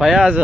फयाज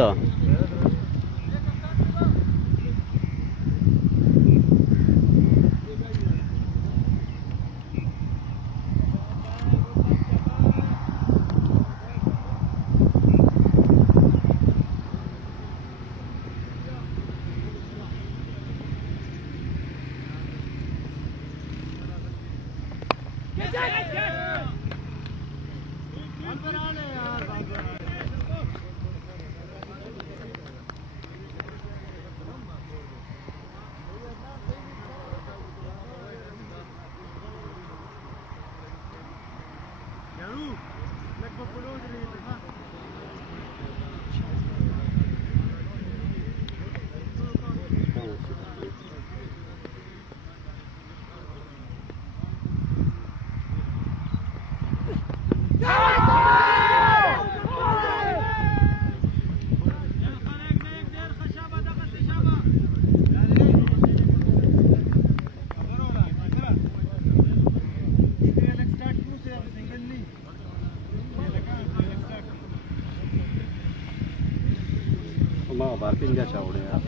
बारपिन क्या चावड़े यार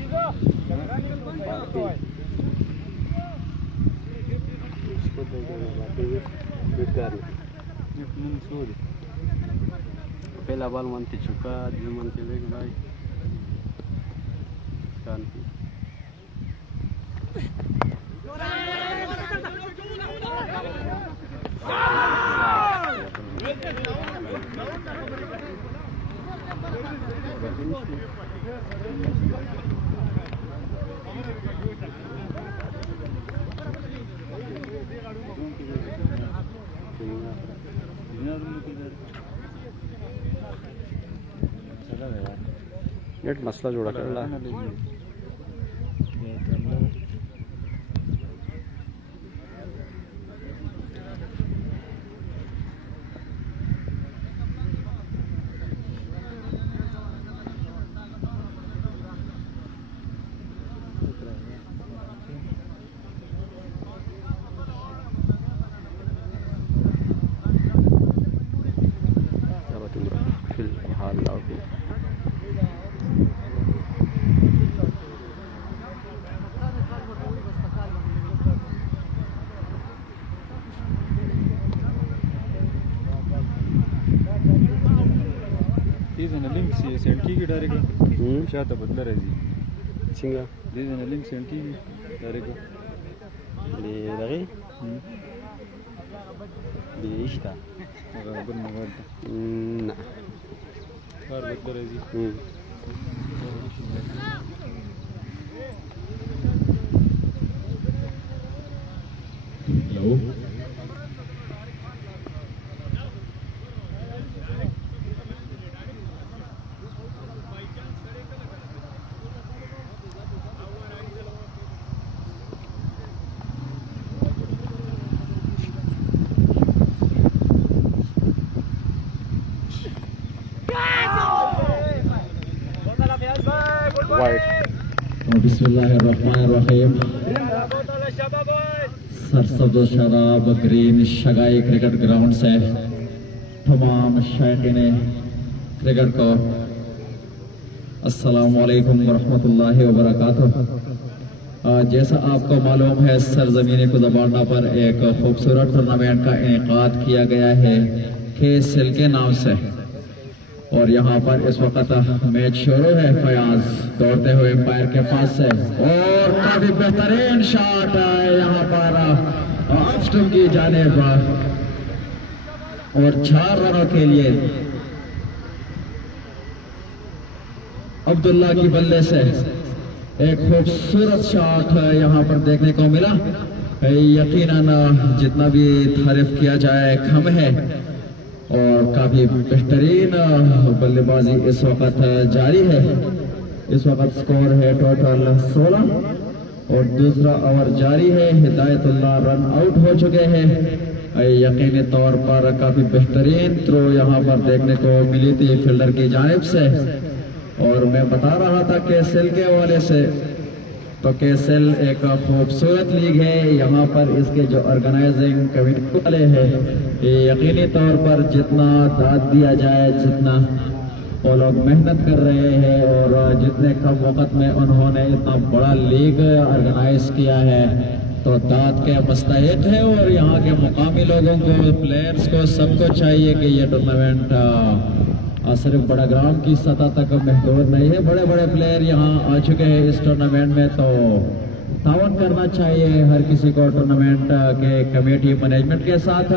पहला बाल मनती चुका जो मनती वेग भाई शांति नेट मसला जोड़ा कर ला सेंटी की डायरेक्ट शायद बदला रही जी सिंगा दीजिए लिंक सेंटी की डायरेक्ट ले लगी बीस्ता अगर मगर ना बार बदला रही जी हेलो बिस्मिल्लाहिर्रहमानिर्रहीम सरसब्ज़ शराब ग्रीन शगाई क्रिकेट ग्राउंड से तमाम शायकीन क्रिकेट को अस्सलामु अलैकुम वरहमतुल्लाहि वबरकातुह। जैसा आपको मालूम है, सरजमीन कुज़बाना पर एक खूबसूरत टूर्नामेंट का इनेकाद किया गया है KSL के नाम से, और यहाँ पर इस वक्त मैच शुरू है। फयाज दौड़ते हुए एम्पायर के पास से, और काफी बेहतरीन शॉट यहाँ पर ऑफ स्टंप की जानिब, और 4 रनों के लिए अब्दुल्ला की बल्ले से एक खूबसूरत शॉट यहाँ पर देखने को मिला। यकीनन जितना भी तारीफ किया जाए कम है, और काफी बेहतरीन बल्लेबाजी इस वक्त जारी है। इस वक्त स्कोर है टोटल 16, और दूसरा ओवर जारी है। हिदायतुल्लाह रन आउट हो चुके हैं। यकीनी तौर पर काफी बेहतरीन थ्रो यहाँ पर देखने को मिली थी फील्डर की जानिब से, और मैं बता रहा था KSL के हवाले से, तो KSL एक खूबसूरत लीग है। यहाँ पर इसके जो ऑर्गेनाइजिंग कमेटी वाले हैं, यकीनी तौर पर जितना दाद दिया जाए, जितना वो लोग मेहनत कर रहे हैं, और जितने कम वक्त में उन्होंने इतना बड़ा लीग ऑर्गेनाइज किया है, तो दाद के मुस्तहिक है। और यहाँ के मुकामी लोगों को, प्लेयर्स को, सबको चाहिए कि ये टूर्नामेंट सिर्फ बड़ा ग्राउंड की सतह तक महदूद नहीं है। बड़े बड़े प्लेयर यहाँ आ चुके हैं इस टूर्नामेंट में, तो तावन करना चाहिए हर किसी को टूर्नामेंट के कमेटी मैनेजमेंट के साथ।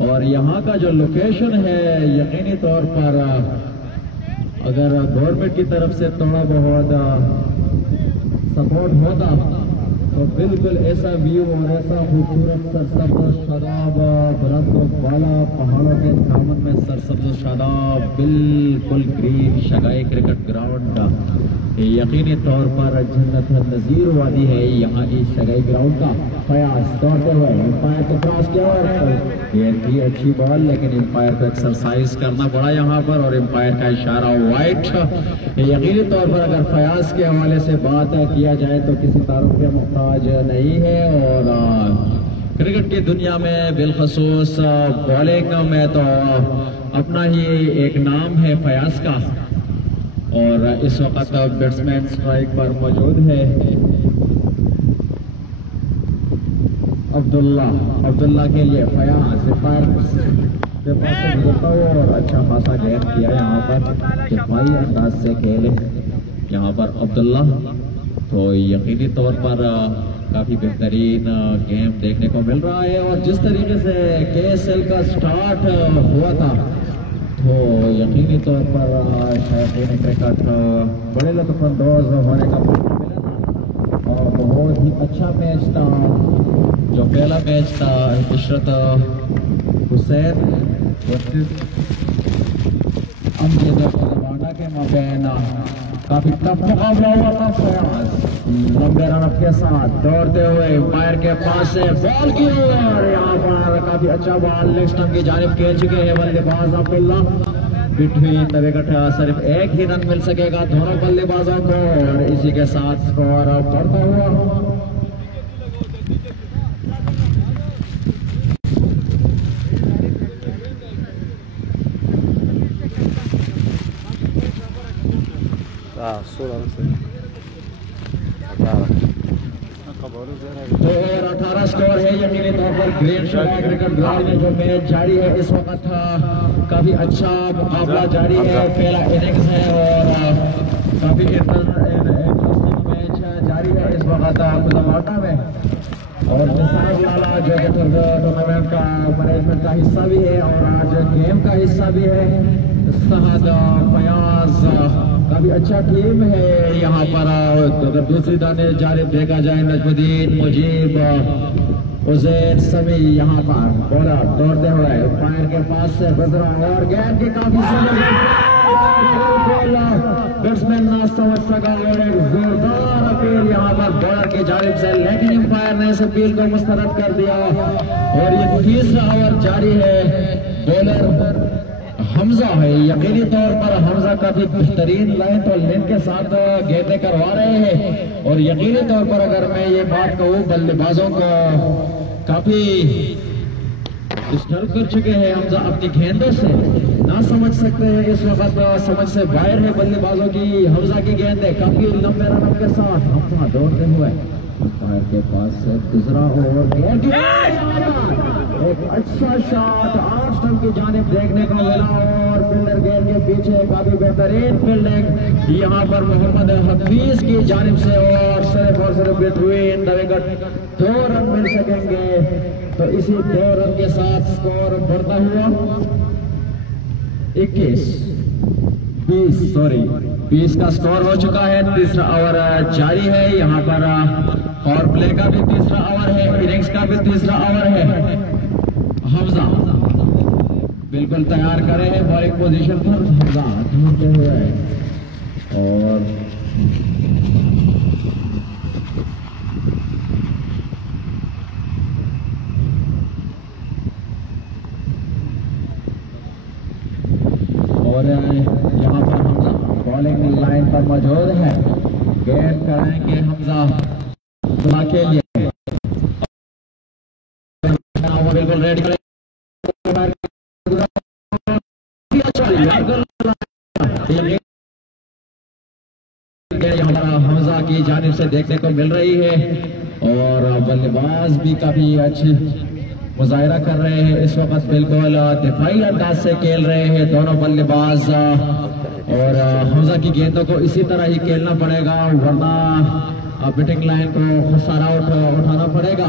और यहाँ का जो लोकेशन है, यकीनी तौर पर अगर गवर्नमेंट की तरफ से थोड़ा बहुत सपोर्ट होता, तो बिल्कुल ऐसा व्यू और ऐसा खूबसूरत सरसब्ज़ शादाब बुलंद वाला पहाड़ों के दामन में सरसब्ज़ शादाब बिल्कुल ग्रीन शगाई क्रिकेट ग्राउंड, यकीनी तौर पर जन्नत नज़ीर वादी है यहाँ इस शगाई ग्राउंड का। फयाज दौड़ते हुए एम्पायर को क्रॉस किया, और ये थी अच्छी बॉल, लेकिन एम्पायर को एक्सरसाइज करना पड़ा यहाँ पर, और एम्पायर का इशारा वाइट। यकीनी तौर पर अगर फयाज के हवाले से बात किया जाए तो किसी तारुफ के मुहताज नहीं है, और क्रिकेट की दुनिया में बिलखसूस बॉलिंग में तो अपना ही एक नाम है फयाज का। और इस वक्त बैट्समैन स्ट्राइक पर मौजूद है अब्दुल्ला के लिए फयाज के पास से गुजरता हुआ, और अच्छा खासा गेंद किया यहाँ पर, दिफाई अंदाज से खेले यहाँ पर अब्दुल्ला। तो यकीनी तौर पर काफी बेहतरीन गेम देखने को मिल रहा है। और जिस तरीके से KSL का स्टार्ट हुआ था, तो यकीनी तौर पर शायद क्रिकेट बड़े लुत्फ़अंदोज़ होने का मौका मिला था, और बहुत ही अच्छा मैच था। जो पहला मैच था इशरत हुसैन वर्सेस अमजद कुज़बाना के माबैन, काफी टफ मुकाबला हुआ था। फयाज लंबे रन के साथ दौड़ते हुए एम्पायर के पास से बॉल की, और यहाँ पर काफी अच्छा बॉल लेग स्टंप की जानिब खेल चुके हैं बल्लेबाज अब्दुल्ला। बिटवीन द विकेट सिर्फ एक ही रन मिल सकेगा दोनों बल्लेबाजों को, और इसी के साथ स्कोर बढ़ता हुआ। तो 18 स्कोर है यकीनी तौर पर ग्रीन शगाई क्रिकेट ग्राउंड में जो मैच जारी है इस वक्त काफी अच्छा मुकाबला जारी है। पहला इनिंग्स है और काफी इंटरेस्टिंग मैच जारी है इस वक्त कुज़बाना में, और निसार लाला जो टूर्नामेंट का मैनेजमेंट का हिस्सा भी है और आज गेम का हिस्सा भी है। सहद फयाज काफी अच्छा टीम है यहाँ पर। अगर दूसरी दाने जानिब देखा जाए नजमुद्दीन मुजीब उजैन सभी यहाँ पर बॉलर दौड़ते हुए फायर के पास से गुजरा और गेंद की काफी बैट्समैन ना समझ सका और एक जोरदार अपील यहाँ पर बॉलर की जानिब से, लेकिन एम्पायर ने इस अपील को मुस्तरद कर दिया और ये तीसरा ओवर जारी है। बॉलर हमजा है, यकीनी तौर पर हमजा काफी बेहतरीन लाइन और लेन के साथ गेंदें करवा रहे हैं और यकीनी तौर पर अगर मैं ये बात कहूँ बल्लेबाजों को काफी डिस्टर्ब कर चुके हैं हमजा अपनी गेंदों से, ना समझ सकते हैं इस वक्त, समझ से बाहर है बल्लेबाजों की। हमजा की गेंदें काफी लंबे रनों के साथ हमजा दौड़ते हुए अंपायर के पास से दूसरा ओवर, एक अच्छा शॉट आर्मस्ट्रांग की जानिब देखने को मिला और फील्डर गेयर के पीछे काफी बेहतरीन फील्डिंग यहाँ पर मोहम्मद हफीज की जानिब से और सिर्फ बिटवीन द विकेट 2 रन मिल सकेंगे। तो इसी 2 रन के साथ स्कोर बढ़ता हुआ 20 का स्कोर हो चुका है। तीसरा ओवर जारी है यहाँ पर, पावर प्ले का भी तीसरा ओवर है, इनिंग्स का भी तीसरा ओवर है। हमजा बिल्कुल तैयार करे हैं बॉलिंग पोजीशन पर, हमजा ढूंढते हुए और यहाँ पर हमजा बॉलिंग लाइन पर मौजूद है, गेंद कराएंगे हमजा दुआ के लिए, बिल्कुल रेडी हमजा की जानिब से देखने को मिल रही है और बल्लेबाज भी काफी अच्छी मुजाहिरा कर रहे हैं इस वक्त, बिल्कुल दिफाई अंदाज से खेल रहे हैं दोनों बल्लेबाज और हमजा की गेंदों को इसी तरह ही खेलना पड़ेगा वरना बैटिंग लाइन को सारा उठाना पड़ेगा।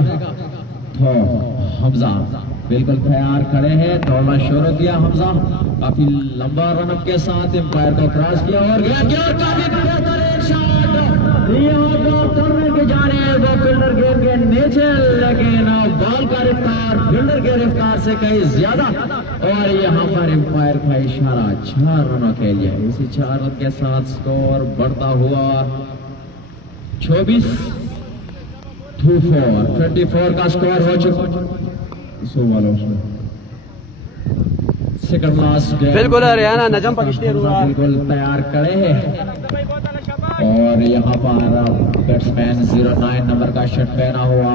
तो हमजा बिल्कुल तैयार खड़े हैं, दौड़ना शुरू किया हमजा, काफी लंबा रनअप के साथ एम्पायर को क्रॉस किया और काफी बेहतरीन शॉट की जानिब फील्डर गेयर के नीचे, लेकिन बॉल का रफ्तार फील्डर के रफ्तार से कहीं ज्यादा और यहाँ पर एम्पायर का इशारा 4 रनों के लिए। इसी 4 रन के साथ स्कोर बढ़ता हुआ 24 का स्कोर हो चुका। सेकंड लास्ट बिल्कुल हरियाणा नजम पाकिस्तान बिल्कुल तैयार खड़े हैं और यहाँ पर बैट्समैन 09 नंबर का शर्ट पहना हुआ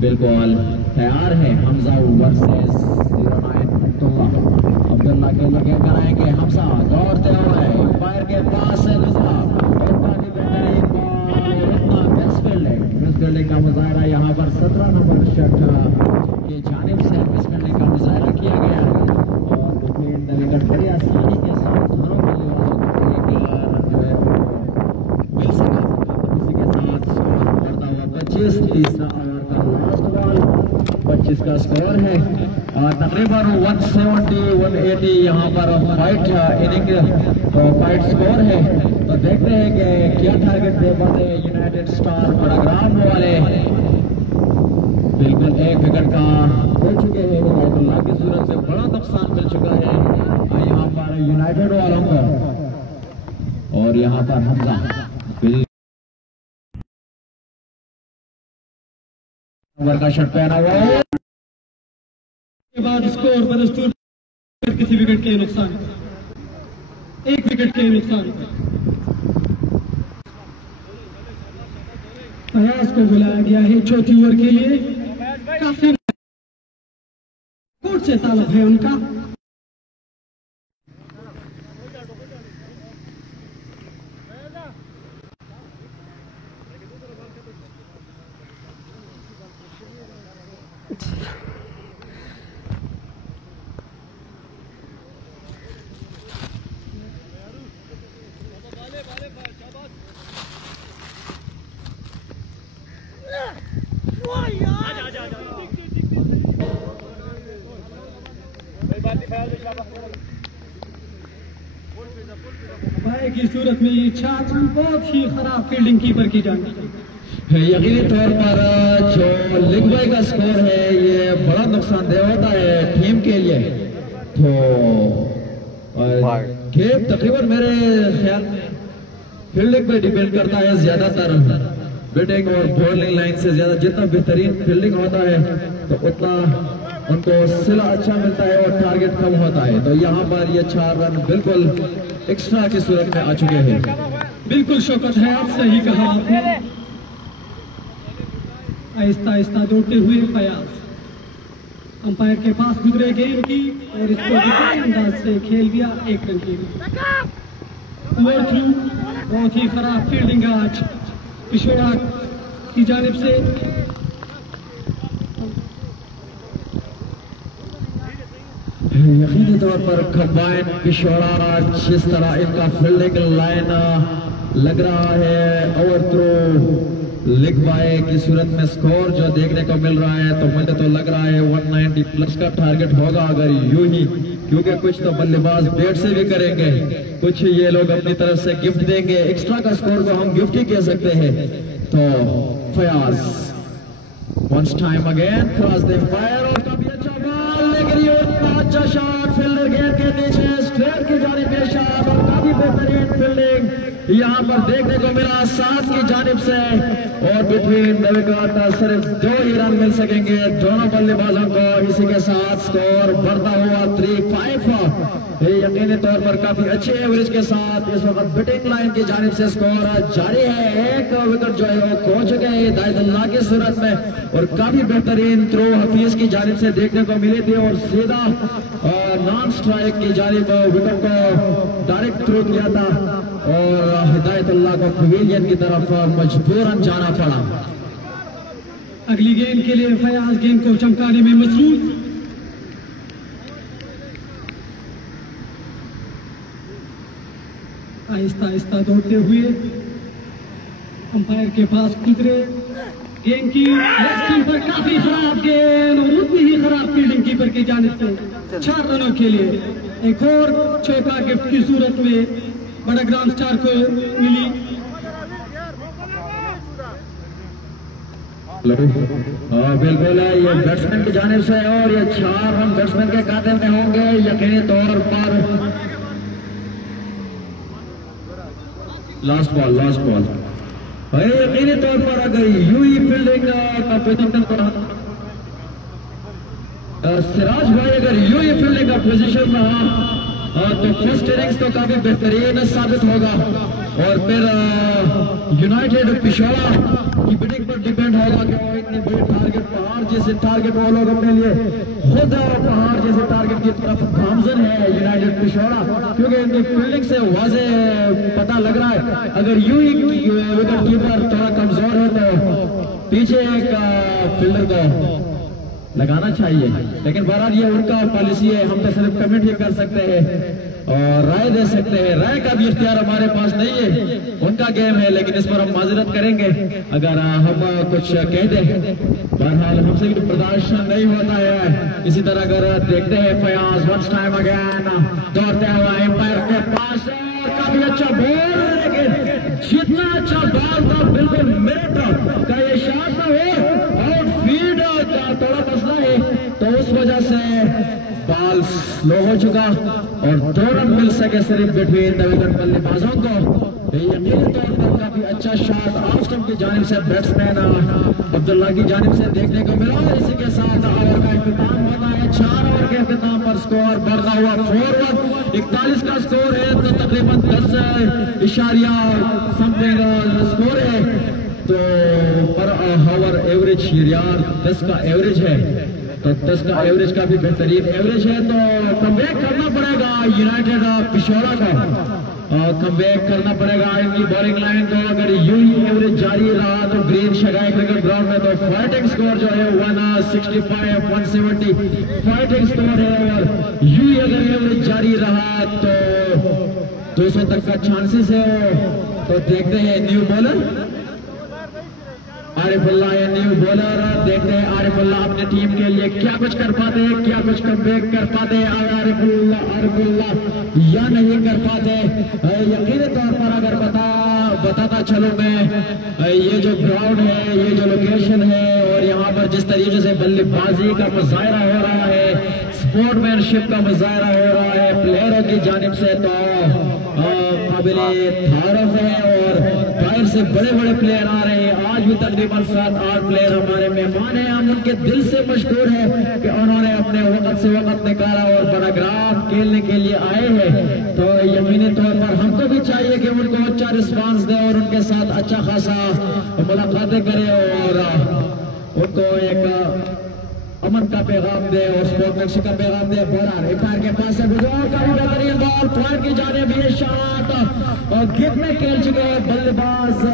बिल्कुल तैयार है। हमजा वर्सेस 09 अब्दुल्ला के लिए कराएंगे, हमजा दौड़ते हुए एम्पायर के पास है फील्डिंग का मुजाहरा यहाँ पर 17 नंबर शर्ट की जानिब से फील्डिंग का मुजाहरा किया गया और विकेट बड़ी आसानी के साथ दोनों बल्लेबाजों को मिल सका। इसी के साथ स्कोर बढ़ता हुआ 25, तीसरा ओवर का लास्ट बॉल 25 का स्कोर है और तकरीबन 170-180 यहाँ पर फाइट स्कोर है। तो देखते हैं कि क्या टारगेट दे पाते हैं यूनाइटेड स्टार बड़ाग्राम वाले। बिल्कुल 1 विकेट का हो चुके हैं हिदायतुल्लाह की सूरत से, बड़ा नुकसान मिल चुका है यहाँ पर यूनाइटेड वालों को और यहाँ पर हमजा नंबर का शर्ट पहना हुआ है। के बाद स्कोर बदस्तूर किसी विकेट के नुकसान, 1 विकेट के नुकसान फयाज को बुलाया गया है चौथी ओवर के लिए। काफी कोर्ट से ताल्लुक है उनका। भाई की सूरत में ये 4 रन बहुत ही खराब फील्डिंग कीपर की जानी है। यकीनी तौर पर जो लिग बाई का स्कोर है ये बड़ा नुकसानदेह होता है टीम के लिए। तो गेम तकरीबन मेरे ख्याल फील्डिंग पे डिपेंड करता है ज्यादातर, बैटिंग और बॉलिंग लाइन से ज्यादा जितना बेहतरीन फील्डिंग होता है तो उतना उनको सिला अच्छा मिलता है और टारगेट कम होता है। तो यहाँ पर ये 4 रन बिल्कुल एक्स्ट्रा की सूरत में आ चुके हैं। बिल्कुल शौकत है, आप सही कहा आपने। आहिस्ता आहिस्ता दौड़ते हुए फयाज अंपायर के पास गुजरे गेंद की और इसको अंदाज से खेल दिया 1 रन के लिए। बहुत ही खराब फील्डिंग आज पिछड़ा की जानिब से। यकीनी तौर पर कंबाइन पिछोड़ा जिस तरह इनका फील्डिंग लाइन लग रहा है, ओवर थ्रो लिग बाय की सूरत में स्कोर जो देखने को मिल रहा है, तो मुझे तो लग रहा है 190 प्लस का टारगेट होगा अगर यूं ही, क्योंकि कुछ तो बल्लेबाज बैट से भी करेंगे, कुछ ये लोग अपनी तरफ से गिफ्ट देंगे, एक्स्ट्रा का स्कोर को हम गिफ्ट ही कह सकते हैं। तो Fayaz once time again cross the fire और काफी अच्छा बॉल, लेकिन ये अच्छा शॉट फील्डर गेंद के नीचे स्ट्रेट की जानिब पे शॉट और काफी बेहतरीन फील्डिंग यहाँ पर देखने को मिला साथ की जानिब से। और बिटवीन द विकेट सिर्फ 2 ही रन मिल सकेंगे दोनों बल्लेबाजों को, इसी के साथ स्कोर बढ़ता हुआ 3-5। यकीनी तौर पर काफी अच्छे एवरेज के साथ इस वक्त बैटिंग लाइन की जानिब से स्कोर जारी है। एक विकेट जो है वो खो चुके हैं हिदायतुल्लाह की सूरत में, और काफी बेहतरीन थ्रो हफीज की जानिब से देखने को मिली थी, और सीधा नॉन स्ट्राइक की जानिब विकेट को डायरेक्ट थ्रो किया था, और हिदायतुल्लाह को पवेलियन की तरफ मजबूरन जाना पड़ा। अगली गेंद के लिए फयाज गेंद को चमकाने में मसरूफ। आहिस्ता आहिस्ता दौड़ते हुए अंपायर के पास गुजरे, गेंद की लेग पर काफी खराब गेंद और उतनी ही खराब फील्डिंग कीपर की जानिब से 4 रनों के लिए एक और चौका गिफ्ट की सूरत में बड़ा ग्राम स्टार को मिली। बिल्कुल है, ये बैट्समैन की जानिब से और ये 4 रन बैट्समैन के खाते में होंगे यकीनी तौर पर। लास्ट बॉल यकीनी तौर पर अगर यूं ही फील्डिंग का पोजीशन पर सिराज भाई अगर यूं ही फील्डिंग का पोजीशन रहा तो फर्स्ट इनिंग्स तो काफी बेहतरीन साबित होगा, और फिर यूनाइटेड पिछोड़ा की बैटिंग पर डिपेंड होगा कि वो इतने बड़े टारगेट पहाड़ जैसे टारगेट वो लोग अपने लिए खुद पहाड़ जैसे टारगेट की तरफ गामजन है यूनाइटेड पिछोड़ा, क्योंकि इनकी फील्डिंग से वाजे पता लग रहा है अगर यूं ही विकेट कीपर थोड़ा कमजोर है तो पीछे एक फील्डर को लगाना चाहिए, लेकिन बहरहाल ये उनका पॉलिसी है, हम तो सिर्फ कमेंट ही कर सकते हैं और राय दे सकते हैं, राय का भी इख्तियार हमारे पास नहीं है, उनका गेम है, लेकिन इस पर हम माजरत करेंगे अगर हम कुछ कह दें। बहरहाल हमसे भी बर्दाश्त नहीं होता है। इसी तरह अगर देखते हैं फयाज वंस टाइम अगेन दौड़ते हुए एम्पायर के पास, काफी अच्छा बॉल, लेकिन जितना अच्छा बॉल था बिल्कुल मेरिट का ये शॉट था वो आउटफील्ड का थोड़ा मसला है, तो उस वजह से बॉल स्लो हो चुका और 2 रन मिल सके सिर्फ बिटवीन द विकेट बल्लेबाजों को। यकीनी तौर पर काफी अच्छा शॉट ऑफ स्टंप की जानिब से बैट्समैन अब्दुल्ला की जानिब से देखने को मिला। इसी के साथ ओवर का इख्तिताम होता है। 4 ओवर के इख्तिताम पर स्कोर बढ़ता हुआ 41 का स्कोर है, तो तकरीबन 10 इशारिया समथिंग स्कोर है, तो पर हावर एवरेज यार 10 का एवरेज है, तो 10 का एवरेज का भी बेहतरीन एवरेज है, तो कमबैक करना पड़ेगा यूनाइटेड पिछोड़ा का, कमबैक करना पड़ेगा इनकी बॉलिंग लाइन को। अगर यूं ही एवरेज जारी रहा तो ग्रीन शगाई क्रिकेट ग्राउंड में तो फाइटिंग स्कोर जो है 165 170 फाइटिंग स्कोर है, और यूं ही अगर एवरेज जारी रहा तो 200 तक का चांसेस है। तो देखते हैं न्यू बॉलर आरिफुल्लाह, या न्यू बॉलर, देखते हैं आरिफुल्लाह अपने टीम के लिए क्या कुछ कर पाते हैं, क्या कुछ कमबैक कर पाते हैं आरिफुल्लाह या नहीं कर पाते। यकीनी तौर पर अगर बताता चलो मैं, ये जो ग्राउंड है, ये जो लोकेशन है, और यहाँ पर जिस तरीके से बल्लेबाजी का मुजाहरा हो रहा है, स्पोर्टमैनशिप का मुजाहरा हो रहा है प्लेयरों की जानिब से, तो काबिले तारुफ है, और बाहर से बड़े बड़े प्लेयर आ रहे हैं। आज भी तकरीबन 7-8 प्लेयर हमारे मेहमान हैं, हम उनके दिल से मशहूर है कि उन्होंने अपने वक्त से वक्त निकाला और बड़ा ग्राफ खेलने के लिए आए हैं। तो यकीनी तौर पर हमको भी चाहिए कि उनको अच्छा रिस्पांस दे और उनके साथ अच्छा खासा मुलाकातें करे और उनको एक अमन का पैगाम दे और स्पोर्ट्समैनशिप का पैगाम दे। बॉलर एम्पायर के पास से बेहतरीन बॉल पॉइंट की जाने भी शॉट और गिप में खेल चुके बल्लेबाज,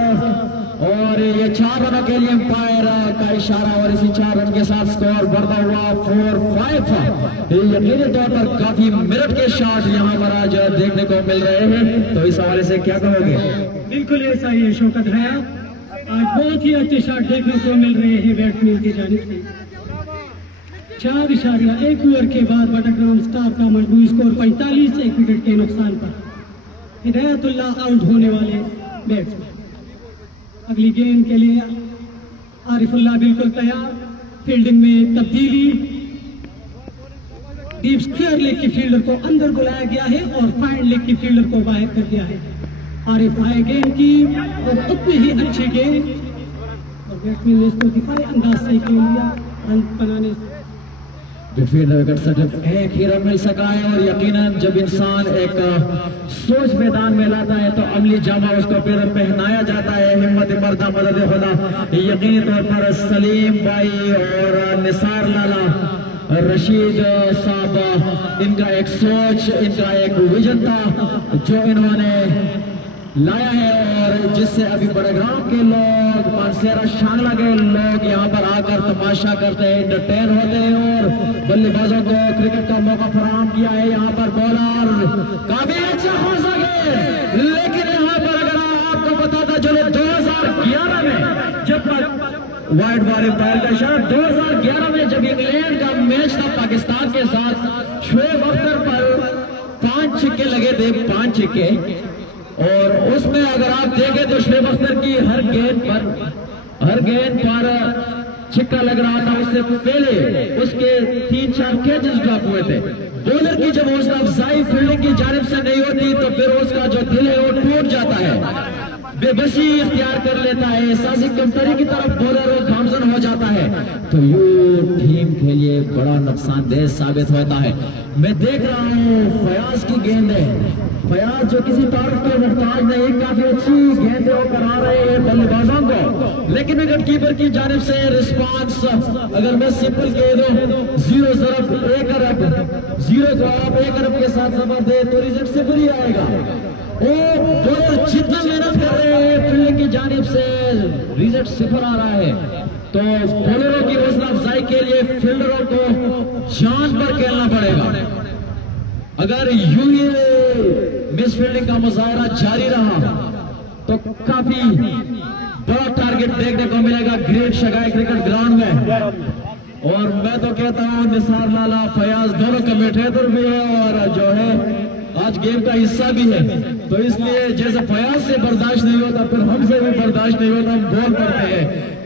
और और ये 4 रनों के लिए अंपायर का इशारा और इसी 4 रन के साथ स्कोर बढ़ता हुआ 4-5। यकीनी तौर पर काफी मिनट के शॉट यहाँ पर आज देखने को मिल रहे हैं, तो इस हवाले से क्या कहोगे? बिल्कुल ऐसा ही है शौकत भैया, आज बहुत ही अच्छे शॉट देखने को मिल रहे हैं बैट्समैन की जानिब से। 4.1 ओवर के बाद बटाग्राम स्टार का मजबूत स्कोर 45 एक विकेट के नुकसान पर। हिदायतुल्लाह आउट होने वाले बैट्समैन। अगली गेंद के लिए आरिफुल्लाह बिल्कुल तैयार। फील्डिंग में तब्दीली, डीप स्क्वायर लेग की फील्डर को अंदर बुलाया गया है और फाइन लेग की फील्डर को बाहर कर दिया है। आरिफ आए गेंद की और उतनी ही अच्छी गेंद और बैट्समैन ने इसको दिखाई अंदाज से खेल लिया रन बनाने से। मिडफील्ड विकेट सिर्फ एक ही रन मिल सका है और यकीनन जब इंसान एक सोच मैदान में लाता है तो अमली जामा उसको फिर पहनाया जाता है। हिम्मत मर्दा मदद खुदा, यकीनी तौर पर सलीम भाई और निसार लाला, रशीद साहब, इनका एक सोच, इनका एक विजन था जो इन्होंने लाया है और जिससे अभी बड़ग्राम के लोग, मानसेरा शांगला के लोग यहाँ पर आकर तमाशा करते हैं, एंटरटेन होते हैं और बल्लेबाजों को क्रिकेट का मौका फराहम किया है। यहाँ पर बॉलर काफी अच्छा हो सके, लेकिन यहाँ पर अगर आपको बताता चलो 2011 में जब वाइड बॉल अंपायर का इशारा, 2011 में जब इंग्लैंड का मैच था पाकिस्तान के साथ, शोएब अख्तर पर 5 छक्के लगे थे, 5 छक्के, और उसमें अगर आप देखें तो शोएब अख्तर की हर गेंद पर छिक्का लग रहा था। उससे पहले उसके 3-4 कैचेस ड्रॉप हुए थे। बॉलर की जब हौसला अफजाई फील्डिंग की जानिब से नहीं होती तो फिर उसका जो दिल है वो टूट जाता है, बेबसी इख्तियार कर लेता है, एहसासी कमतरी की तरफ बॉलर गामजन हो जाता है, तो ये टीम के लिए बड़ा नुकसानदेह साबित होता है। मैं देख रहा हूँ फयाज की गेंद है, फयाज जो किसी तारीफ के मुहताज नहीं, काफी अच्छी गेंदें वो करा रहे हैं बल्लेबाजों को, लेकिन विकेट कीपर की जानिब से रिस्पांस अगर मैं सिंपल कह दूं 0 ज़रब 1 अरब, 0 को आप 1 अरब के साथ जबर दे तो रिजल्ट 0 ही आएगा। वो बॉलर जितना मेहनत कर रहे हैं फील्डिंग की जानिब से रिजल्ट 0 आ रहा है, तो बॉलरों की हौसला अफजाई के लिए फील्डरों को जान पर खेलना पड़ेगा। अगर यूं ही मिस फील्डिंग का मुजाहरा जारी रहा तो काफी बड़ा टारगेट देखने को मिलेगा ग्रेट शगाई क्रिकेट ग्राउंड में। और मैं तो कहता हूं निसार लाला, फयाज दोनों कमेटेटर भी है और जो है आज गेम का हिस्सा भी है, तो इसलिए जैसे फयाज से बर्दाश्त नहीं होता फिर हमसे भी बर्दाश्त नहीं होता। हम बोल करते हैं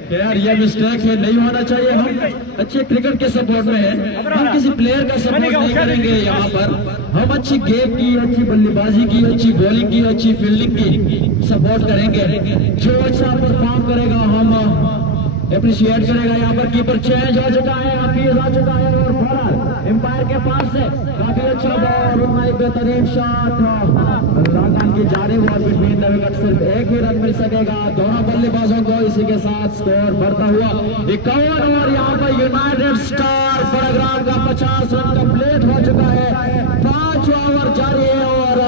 कि यार ये मिस्टेक है, नहीं होना चाहिए। हम अच्छे क्रिकेट के सपोर्ट में हैं, हम किसी प्लेयर का सपोर्ट नहीं करेंगे। यहाँ पर हम अच्छी गेम की, अच्छी बल्लेबाजी की, अच्छी बॉलिंग की, अच्छी फील्डिंग की सपोर्ट करेंगे। जो अच्छा परफॉर्म करेगा हम अप्रिशिएट करेगा। यहाँ पर कीपर चेंज हो चुका है, हफीज आ चुका है और बॉलर एम्पायर के पास से काफी अच्छा बॉल, उतना एक बेहतरीन शॉट रागान की जानिब और बिटवीन विकेट सिर्फ 1 ही रन मिल सकेगा दोनों बल्लेबाजों को। इसी के साथ स्कोर बढ़ता हुआ 51 और यहाँ पर यूनाइटेड स्टार बड़ग्राम का 50 रन कंप्लीट हो चुका है। 5 ओवर जारी है और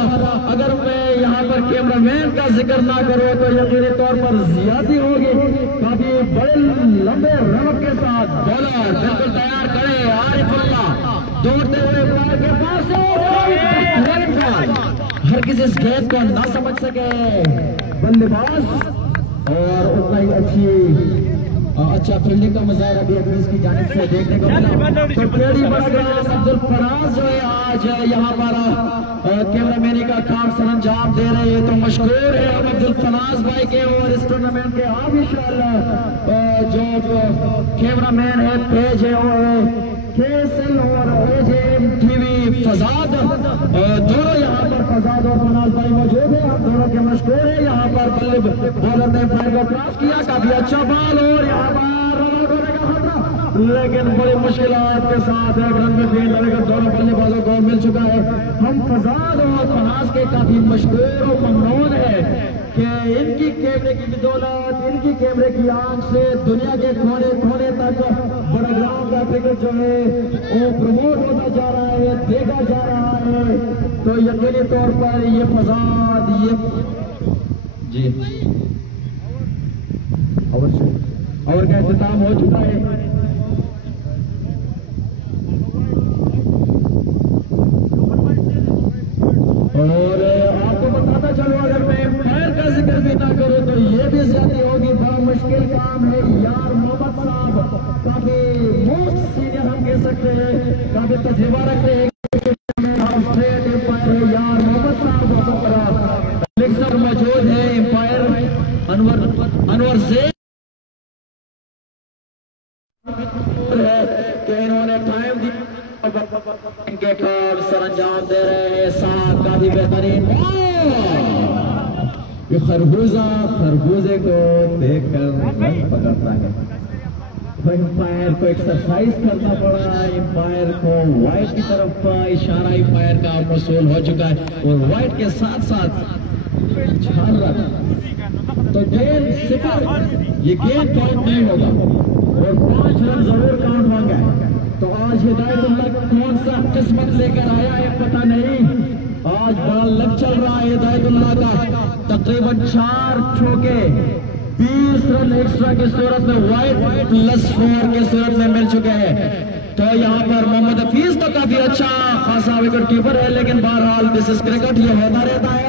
अगर मैं यहाँ पर कैमरामैन का जिक्र ना करूँ तो यकीनी तौर पर ज्यादा होगी। काफी बड़े लंबे रन के साथ बॉलर बिल्कुल तैयार करे, आरिफुल्लाह दौड़ते हुए बॉलर के पास हर किसी इस गेंद को ना समझ सके बल्लेबाज, और उतना ही अच्छा फील्डिंग का मुजाहरा भी इसकी जानिब से देखने को मिला। तो केडी बड़ग्राम अब्दुल फराज जो है आज यहाँ पर कैमरामैनी का काम सरंजाम दे रहे हैं, तो मशहूर है हम अब्दुल फराज भाई के। और इस टूर्नामेंट के ऑफिशियल जो कैमरामैन है पेज है वो केएसएल और एजेएम टीवी फजाद, दोनों यहाँ पर फजाद और फनाज भाई मौजूद है। आप दोनों के मशहूर है। यहाँ पर बॉलर ने फायर को क्रॉस किया, काफी अच्छा बॉल और यहाँ पर रन आउट होने का खतरा, लेकिन बड़ी मुश्किलात के साथ एक रन में गेंद लगकर दोनों बल्लेबाजों को मिल चुका है। हम फजाद और फनाज के काफी मशहूर और ममनून है कि इनकी कैमरे की बदौलत, इनकी कैमरे की आंख से दुनिया के कोने कोने तक बड़ग्राम का क्रिकेट जो है वो प्रमोट होता जा रहा है, देखा जा रहा है। तो यकीनी तौर पर ये फसाद ये जी ओवर का इंतजाम हो चुका है। और आपको बताता चलो, अगर मैं एम्पायर का जिक्र भी ना करूं तो ये भी ज्यादा होगी। बड़ा मुश्किल काम है यार। मोहम्मद साहब काफी मोस्ट सीनियर हम कह सकते हैं, काफी तजुर्बा रखते हैं। एम्पायर है यार मोहम्मद साहब मौजूद है। एम्पायर अनवर से है कि इन्होंने टाइम दिया, इनके काम सरंजाम दे रहे हैं। साथ काफी बेहतरीन ये खरबूजे को देखकर रंग पकड़ता है। एम्पायर को एक्सरसाइज करना पड़ा। एम्पायर को वाइट की तरफ इशारा एम्पायर का मौसूल हो चुका है और वाइट के साथ साथ झाल रहा था। तो गेंद सिर्फ ये गेंद काउंट नहीं होगा और 5 रन जरूर काउंट होंगे। तो आज हिदायतुल्लाह कौन सा किस्मत लेकर आया है पता नहीं। आज बड़ा लग चल रहा है हिदायतुल्लाह का। तकरीबन 4 चौके 20 रन एक्स्ट्रा की सूरत में वाइट +4 की सूरत में मिल चुके हैं। तो यहाँ पर मोहम्मद हफीज तो काफी अच्छा खासा विकेट कीपर है, लेकिन बहरहाल दिस इज क्रिकेट, ये होता रहता है।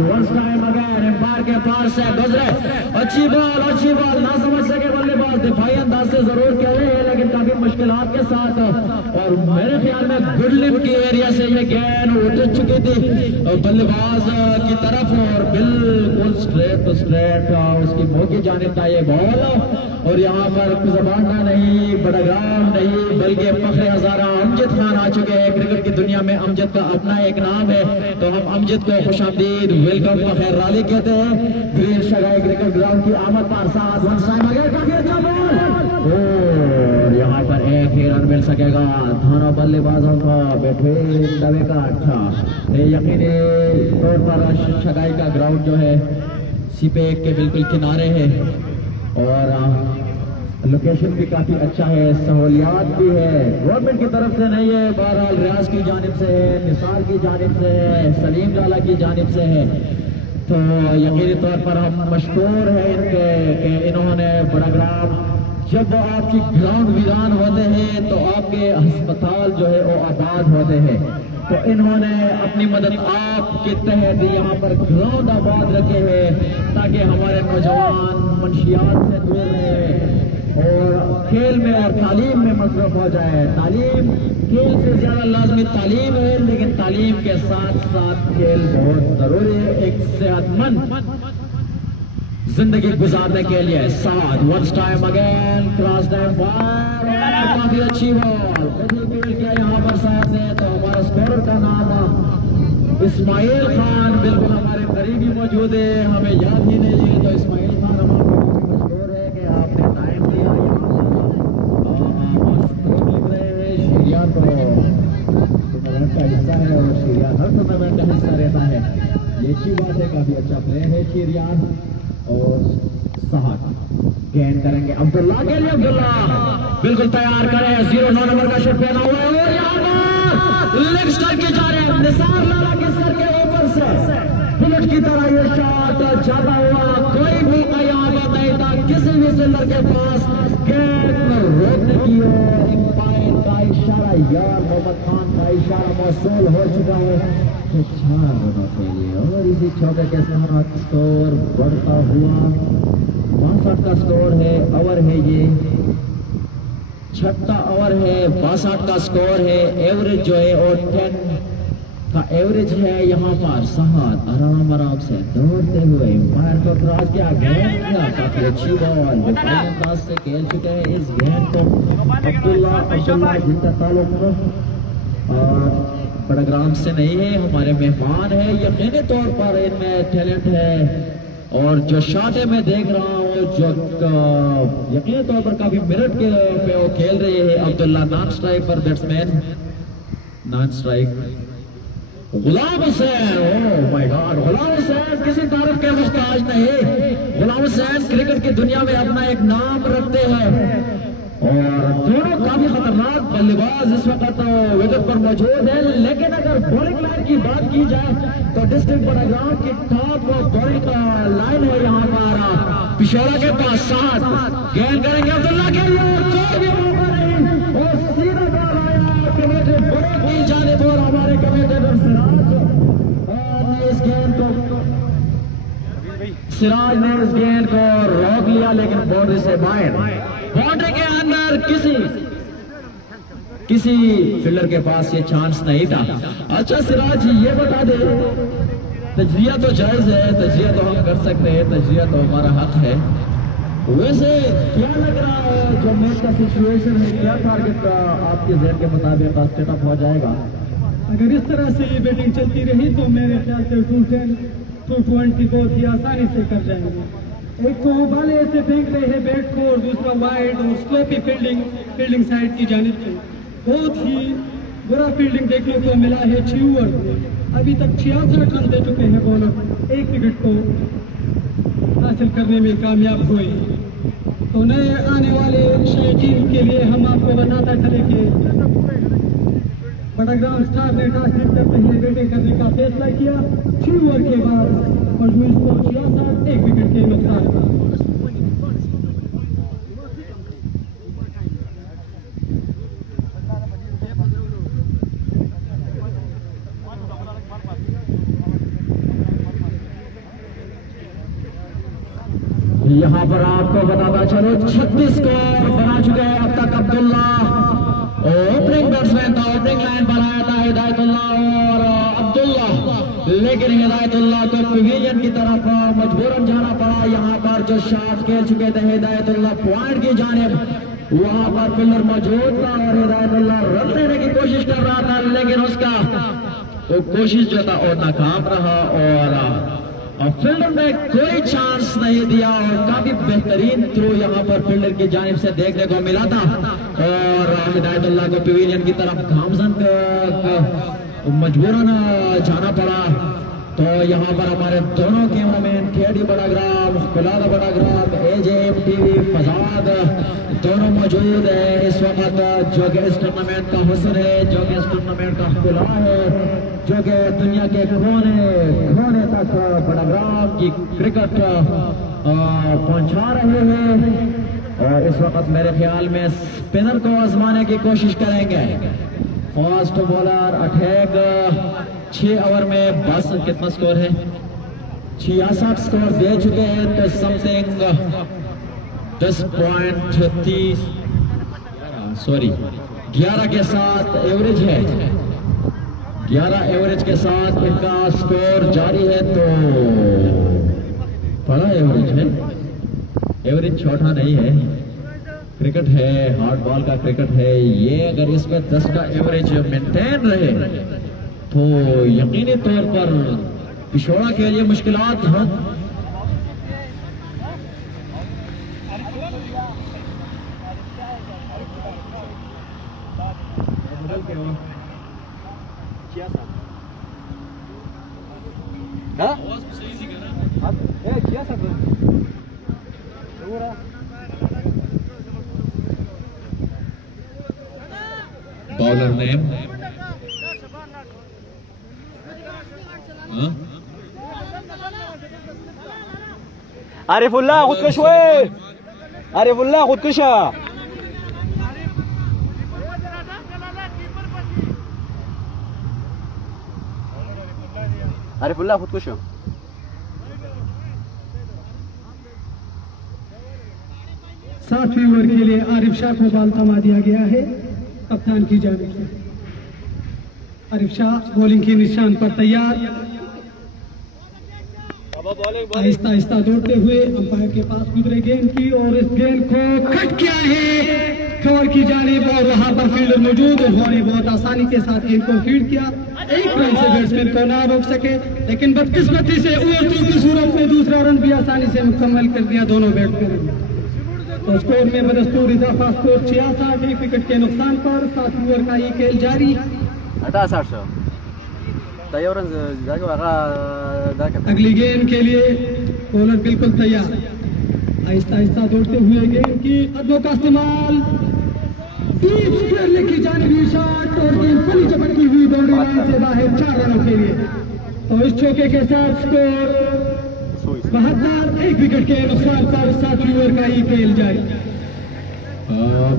वंस टाइम अगेन एम्पायर के पास से गुजरे। अच्छी बॉल ना समझ सके बल्लेबाज, दिफाई अंदाज से जरूर खेले हैं लेकिन काफी मुश्किलात के साथ। और मेरे ख्याल में गुडलिम की एरिया से ये गेंद उठ चुकी थी बल्लेबाज की तरफ और बिल्कुल स्ट्रेट टू स्ट्रेट उसकी मुंह की जानिब था ये बॉल। और यहाँ पर जबाना नहीं, बड़ग्राम नहीं, बल्कि फखरे हजारा अमजद खान आ चुके हैं। क्रिकेट की दुनिया में अमजद का अपना एक नाम है, तो हम अमजद को खुशामदीद वेलकम खैर राली कहते हैं। ग्रीन शगाई क्रिकेट ग्राउंड की आमद पर साथ वन टाइम अगेन काफी अच्छा बॉल और यहाँ पर एक ही रन मिल सकेगा। दोनों बल्लेबाजों का बैठे दबे का अच्छा यकीनी तौर पर शगाई का ग्राउंड जो है सीपे के बिल्कुल किनारे है और लोकेशन भी काफी अच्छा है, सहूलियात भी है। गवर्नमेंट की तरफ से नहीं है, बहरहाल रियाज की जानिब से है, निसार की जानिब से है, सलीम लाला की जानिब से है। तो यकीनी तौर पर हम मशहूर है इनके कि इन्होंने बड़ग्राम जब आपकी ग्राउंड वीरान होते हैं तो आपके अस्पताल जो है वो आबाद होते हैं। तो इन्होंने अपनी मदद आपके तहत यहाँ पर ग्राउंड आबाद रखे हैं ताकि हमारे नौजवान मंशियात से दूर रहे और खेल में और तालीम में मसरूफ हो जाए। तालीम खेल से ज्यादा लाजमी तालीम है, लेकिन तालीम के साथ साथ खेल बहुत जरूरी है एक सेहतमंद जिंदगी गुजारने के लिए। साथ once time again cross time काफी अच्छी बॉल किया यहाँ पर साथ ने। तो हमारा स्कोरर का नाम इस्माइल खान बिल्कुल हमारे करीब ही मौजूद है, हमें याद ही नहीं है। तो इस्माइल खान हमारे मशहूर है कि आपने टाइम दिया। लिख रहे हैं शिरियान तो टूर्नामेंट का हिस्सा है और शिरियान हर टूर्नामेंट का हिस्सा रहता है, ये अच्छी बात है। काफी अच्छा प्लेयर है शिरियान। और साहब गेंद करेंगे अब्दुल्ला के लिए, अब्दुल्ला बिल्कुल तैयार करें, 09 नंबर का शॉट पहना हुआ है और यहाँ पर लेग स्ट्राइक की जा रहे हैं। निसार लाला के सर के ऊपर से बुलेट की तरह ये शॉट जाता हुआ, कोई मौका यहाँ पर नहीं था किसी भी सिंदर के पास गेंद को रोकने की। और एम्पायर का इशारा यार मोहम्मद खान का इशारा मौसूल हो चुका है 4 रनों के लिए और इसी चौके के साथ स्कोर बढ़ता हुआ 62 का स्कोर है। ओवर है ये 6वां ओवर है, 62 का स्कोर है। एवरेज जो है और 10 का एवरेज है। यहाँ पर साहत आराम से दौड़ते हुए एम्पायर को क्रॉस किया, गेंद किया, काफी अच्छी बॉल अंदाज से खेल चुके हैं इस गेंद को अब्दुल्ला जिनका ताल्लुक बड़ग्राम से नहीं है, हमारे मेहमान है। यकीनी तौर पर इनमें टैलेंट है और जो शॉट मैं देख रहा हूँ जो यकीनी तौर पर काफी मिनट के पे वो खेल रहे हैं। अब्दुल्ला नॉन स्ट्राइक पर batsman, non strike Ghulam Hussain. Oh my God, Ghulam Hussain किसी तारीफ के मुहताज नहीं। गुलाम हुसैन क्रिकेट की दुनिया में अपना एक नाम रखते हैं और दोनों काफी खतरनाक बल्लेबाज इस वक्त विकेट पर मौजूद है। लेकिन अगर बॉलिंग लाइन की बात की जाए तो डिस्ट्रिक्ट बड़ग्राम की टॉप बॉलिंग लाइन है यहाँ पर पिशौरा के पास 7 गेंद करेंगे अब्दुल्ला के लिए और सीधा बॉल आया कमेटी की जानिब और हमारे कमेटेटर सिराज ने इस गेंद को रोक लिया, लेकिन बाउंड्री से बाहर, बाउंड्री के अंदर किसी फील्डर के पास ये चांस नहीं था। अच्छा सिराज ये बता दे, तजरिया तो जायज है, तजरिया तो हम कर सकते हैं, तजरिया तो हमारा हक है। वैसे क्या लग रहा है जो मैच का सिचुएशन है, क्या टारगेट का आपके जहन के मुताबिक सेटअप हो जाएगा? अगर इस तरह से ये बैटिंग चलती रही तो मेरे ख्याल से 210 220 बहुत ही आसानी से कर जाएंगे। एक तो वाले ऐसे फेंक रहे हैं बैट को और दूसरा वाइड और स्लोपी फील्डिंग साइड की जानिब से बहुत ही बुरा फील्डिंग देखने को मिला है। 6 ओवर अभी तक 66 रन दे चुके हैं बॉलर, 1 विकेट को हासिल करने में कामयाब हुए। तो नए आने वाले शौकीन के लिए हम आपको बताता चले कि बड़ाग्राम स्टार ने टॉस जीत कर पहले बैटिंग करने का फैसला किया। 6 ओवर के बाद मजमूई स्कोर 66, 1 विकेट के नुकसान का। यहाँ पर आपको बताता चलो 36 स्कोर बना चुके हैं अब तक अब्दुल्ला। ओपनिंग बैट्समैन था, ओपनिंग लाइन पर आया था हिदायतुल्ला और अब्दुल्ला, लेकिन हिदायतुल्ला को पवेलियन की तरफ मजबूरन जाना पड़ा। यहाँ पर जो शॉट खेल चुके थे हिदायतुल्ला पॉइंट की जानिब, वहां पर फील्डर मौजूद था और हिदायतुल्ला रन लेने की कोशिश कर रहा था, लेकिन उसका वो कोशिश जो था और नाकाम रहा और फील्डर ने कोई चांस नहीं दिया और काफी बेहतरीन थ्रो यहाँ पर फील्डर की जानिब से देखने को मिला था और हिदायतुल्ला को पवेलियन की तरफ गामजन मजबूरन जाना पड़ा। तो यहाँ पर हमारे दोनों कैमरामैन केडी बड़ाग्राम, कुलादा बड़ाग्राम, AJM TV फजाद दोनों मौजूद है इस वक्त, जो कि इस टूर्नामेंट का हुस्न है, जो कि इस टूर्नामेंट का खुला है, जो कि दुनिया के कोने तक बड़ाग्राम की क्रिकेट पहुंचा रहे हैं। और इस वक्त मेरे ख्याल में स्पिनर को आजमाने की कोशिश करेंगे। फास्ट बॉलर अटैक 6 ओवर में बस कितना स्कोर है? 66 स्कोर दे चुके हैं, तो समथिंग 10.30 सॉरी 11 के साथ एवरेज है, 11 एवरेज के साथ इनका स्कोर जारी है। तो बड़ा एवरेज है, एवरेज छोटा नहीं है, क्रिकेट है, हार्ड बॉल का क्रिकेट है ये। अगर इसमें 10 का एवरेज मेंटेन रहे तो यकीनी तौर पर पिछोड़ा के लिए मुश्किलात हैं। बॉलर नेम आरिफुल्लाह खुदकुश हुए, आरिफुल्लाह खुदकुशा। आरिफुल्लाह खुदकुश। सातवें ओवर के लिए आरिफ शाह को बॉल थमा दिया गया है कप्तान की जानिब से। आरिफ शाह बॉलिंग के निशान पर तैयार, आहिस्ता आहिस्ता दौड़ते हुए अंपायर के पास गुजरे गेंद की और इस गेंद को कट किया है कवर की जानिब और वहां पर फील्डर मौजूद, उन्होंने बहुत आसानी के साथ गेंद को फील्ड किया। 1 रन से बैट्समैन को ना रोक सके, लेकिन बदकिस्मती से ओवर 2 की सूरत में दूसरा रन भी आसानी से मुकम्मल कर दिया दोनों बैट्समैन। तो स्कोर में बदस्तूर इजाफा, स्कोर 66, 1 विकेट के नुकसान पर। 7 ओवर का ये खेल जारी। अगली गेंद के लिए बॉलर बिल्कुल तैयार, आहिस्ता आहिस्ता दौड़ते हुए गेंद की कदमों का इस्तेमाल, डीप स्क्वायर की जानिब शॉट और गेंद फली चपटती हुई बाउंड्री लाइन से बाहर 4 रनों के लिए। तो इस चौके के साथ स्कोर 72 एक विकेट के नुकसान पर 7वीं ओवर का ही खेल जारी।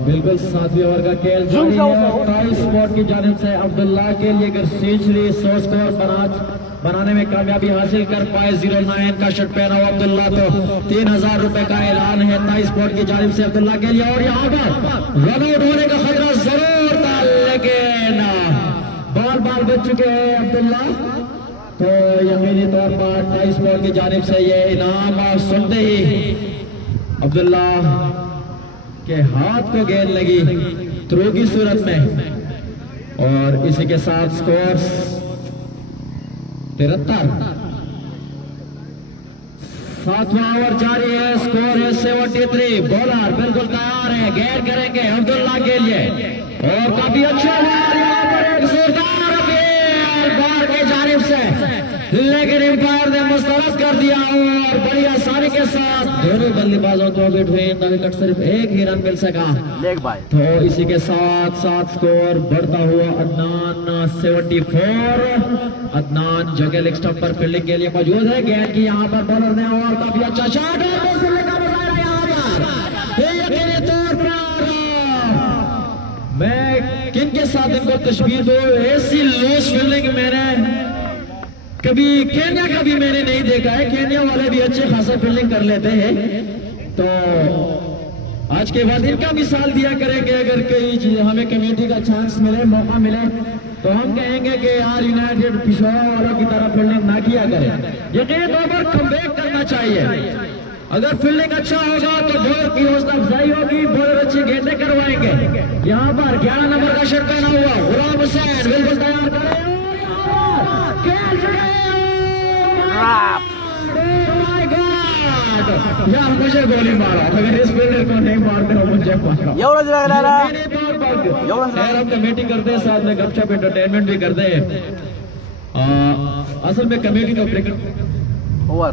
बिल्कुल 7वीं ओवर का खेल जारी है। टाई स्पॉट की जानिब से अब्दुल्ला के लिए अगर सेंचुरी 100 स्कोर बनाने में कामयाबी हासिल कर पाए 09 का शर्ट पहना हुआ अब्दुल्ला तो 3000 रुपए का ऐलान है टाई स्पॉट की जानिब से अब्दुल्ला के लिए। और यहाँ पर रन आउट होने का खतरा जरूर था, लेकिन बाल बच चुके हैं अब्दुल्ला, तो यकीनी तौर पर टाई स्पॉट की जानिब से ये इनाम सुनते ही अब्दुल्ला के हाथ को गेंद लगी थ्रो की सूरत में, और इसी के साथ स्कोर 73। 7वां ओवर जारी है, स्कोर है 73। बॉलर बिल्कुल तैयार है, गेंद करेंगे अब्दुल्ला के लिए और काफी अच्छा एक जोरदार बार के जानिब से, लेकिन एम्पायर ने मुस्तरद कर दिया और बड़ी आसानी के साथ दोनों बल्लेबाजों को विकेट हुए। विकेट सिर्फ एक ही रन मिल सका, तो इसी के साथ साथ स्कोर बढ़ता हुआ अदनान 74। अदनान जो कि लेग स्टंप पर फील्डिंग के लिए मौजूद है। गेंद की यहाँ पर बॉलर ने और काफी अच्छा शॉट मैं किन के साथ इनको तशबीह दो, ऐसी लूज फील्डिंग मैंने कभी केन्या का भी मैंने नहीं देखा है। केन्या वाले भी अच्छे खासा फील्डिंग कर लेते हैं, तो आज के बाद इनका मिसाल दिया करेंगे। अगर कहीं हमें कमेटी का चांस मिले, मौका मिले, तो हम कहेंगे कि यार यूनाइटेड पिछवाड़ा वालों की तरह फील्डिंग ना किया करें। यकीन ओवर कमबैक करना चाहिए। अगर फील्डिंग अच्छा होगा तो बॉलर की हौसला अफजाई होगी, बॉलर अच्छी गेंदें करवाएंगे। यहाँ पर 11 नंबर का शर्ट पहना हुआ गुलाम हुसैन बिल्कुल तैयार करें, यार मुझे गोली मारा, अगर इस फील्डर को नहीं मारते हो मुझे हम कमेटी करते हैं, साथ में गपशप एंटरटेनमेंट भी करते हैं। असल में कमेटी तो क्रिकेट ओवर।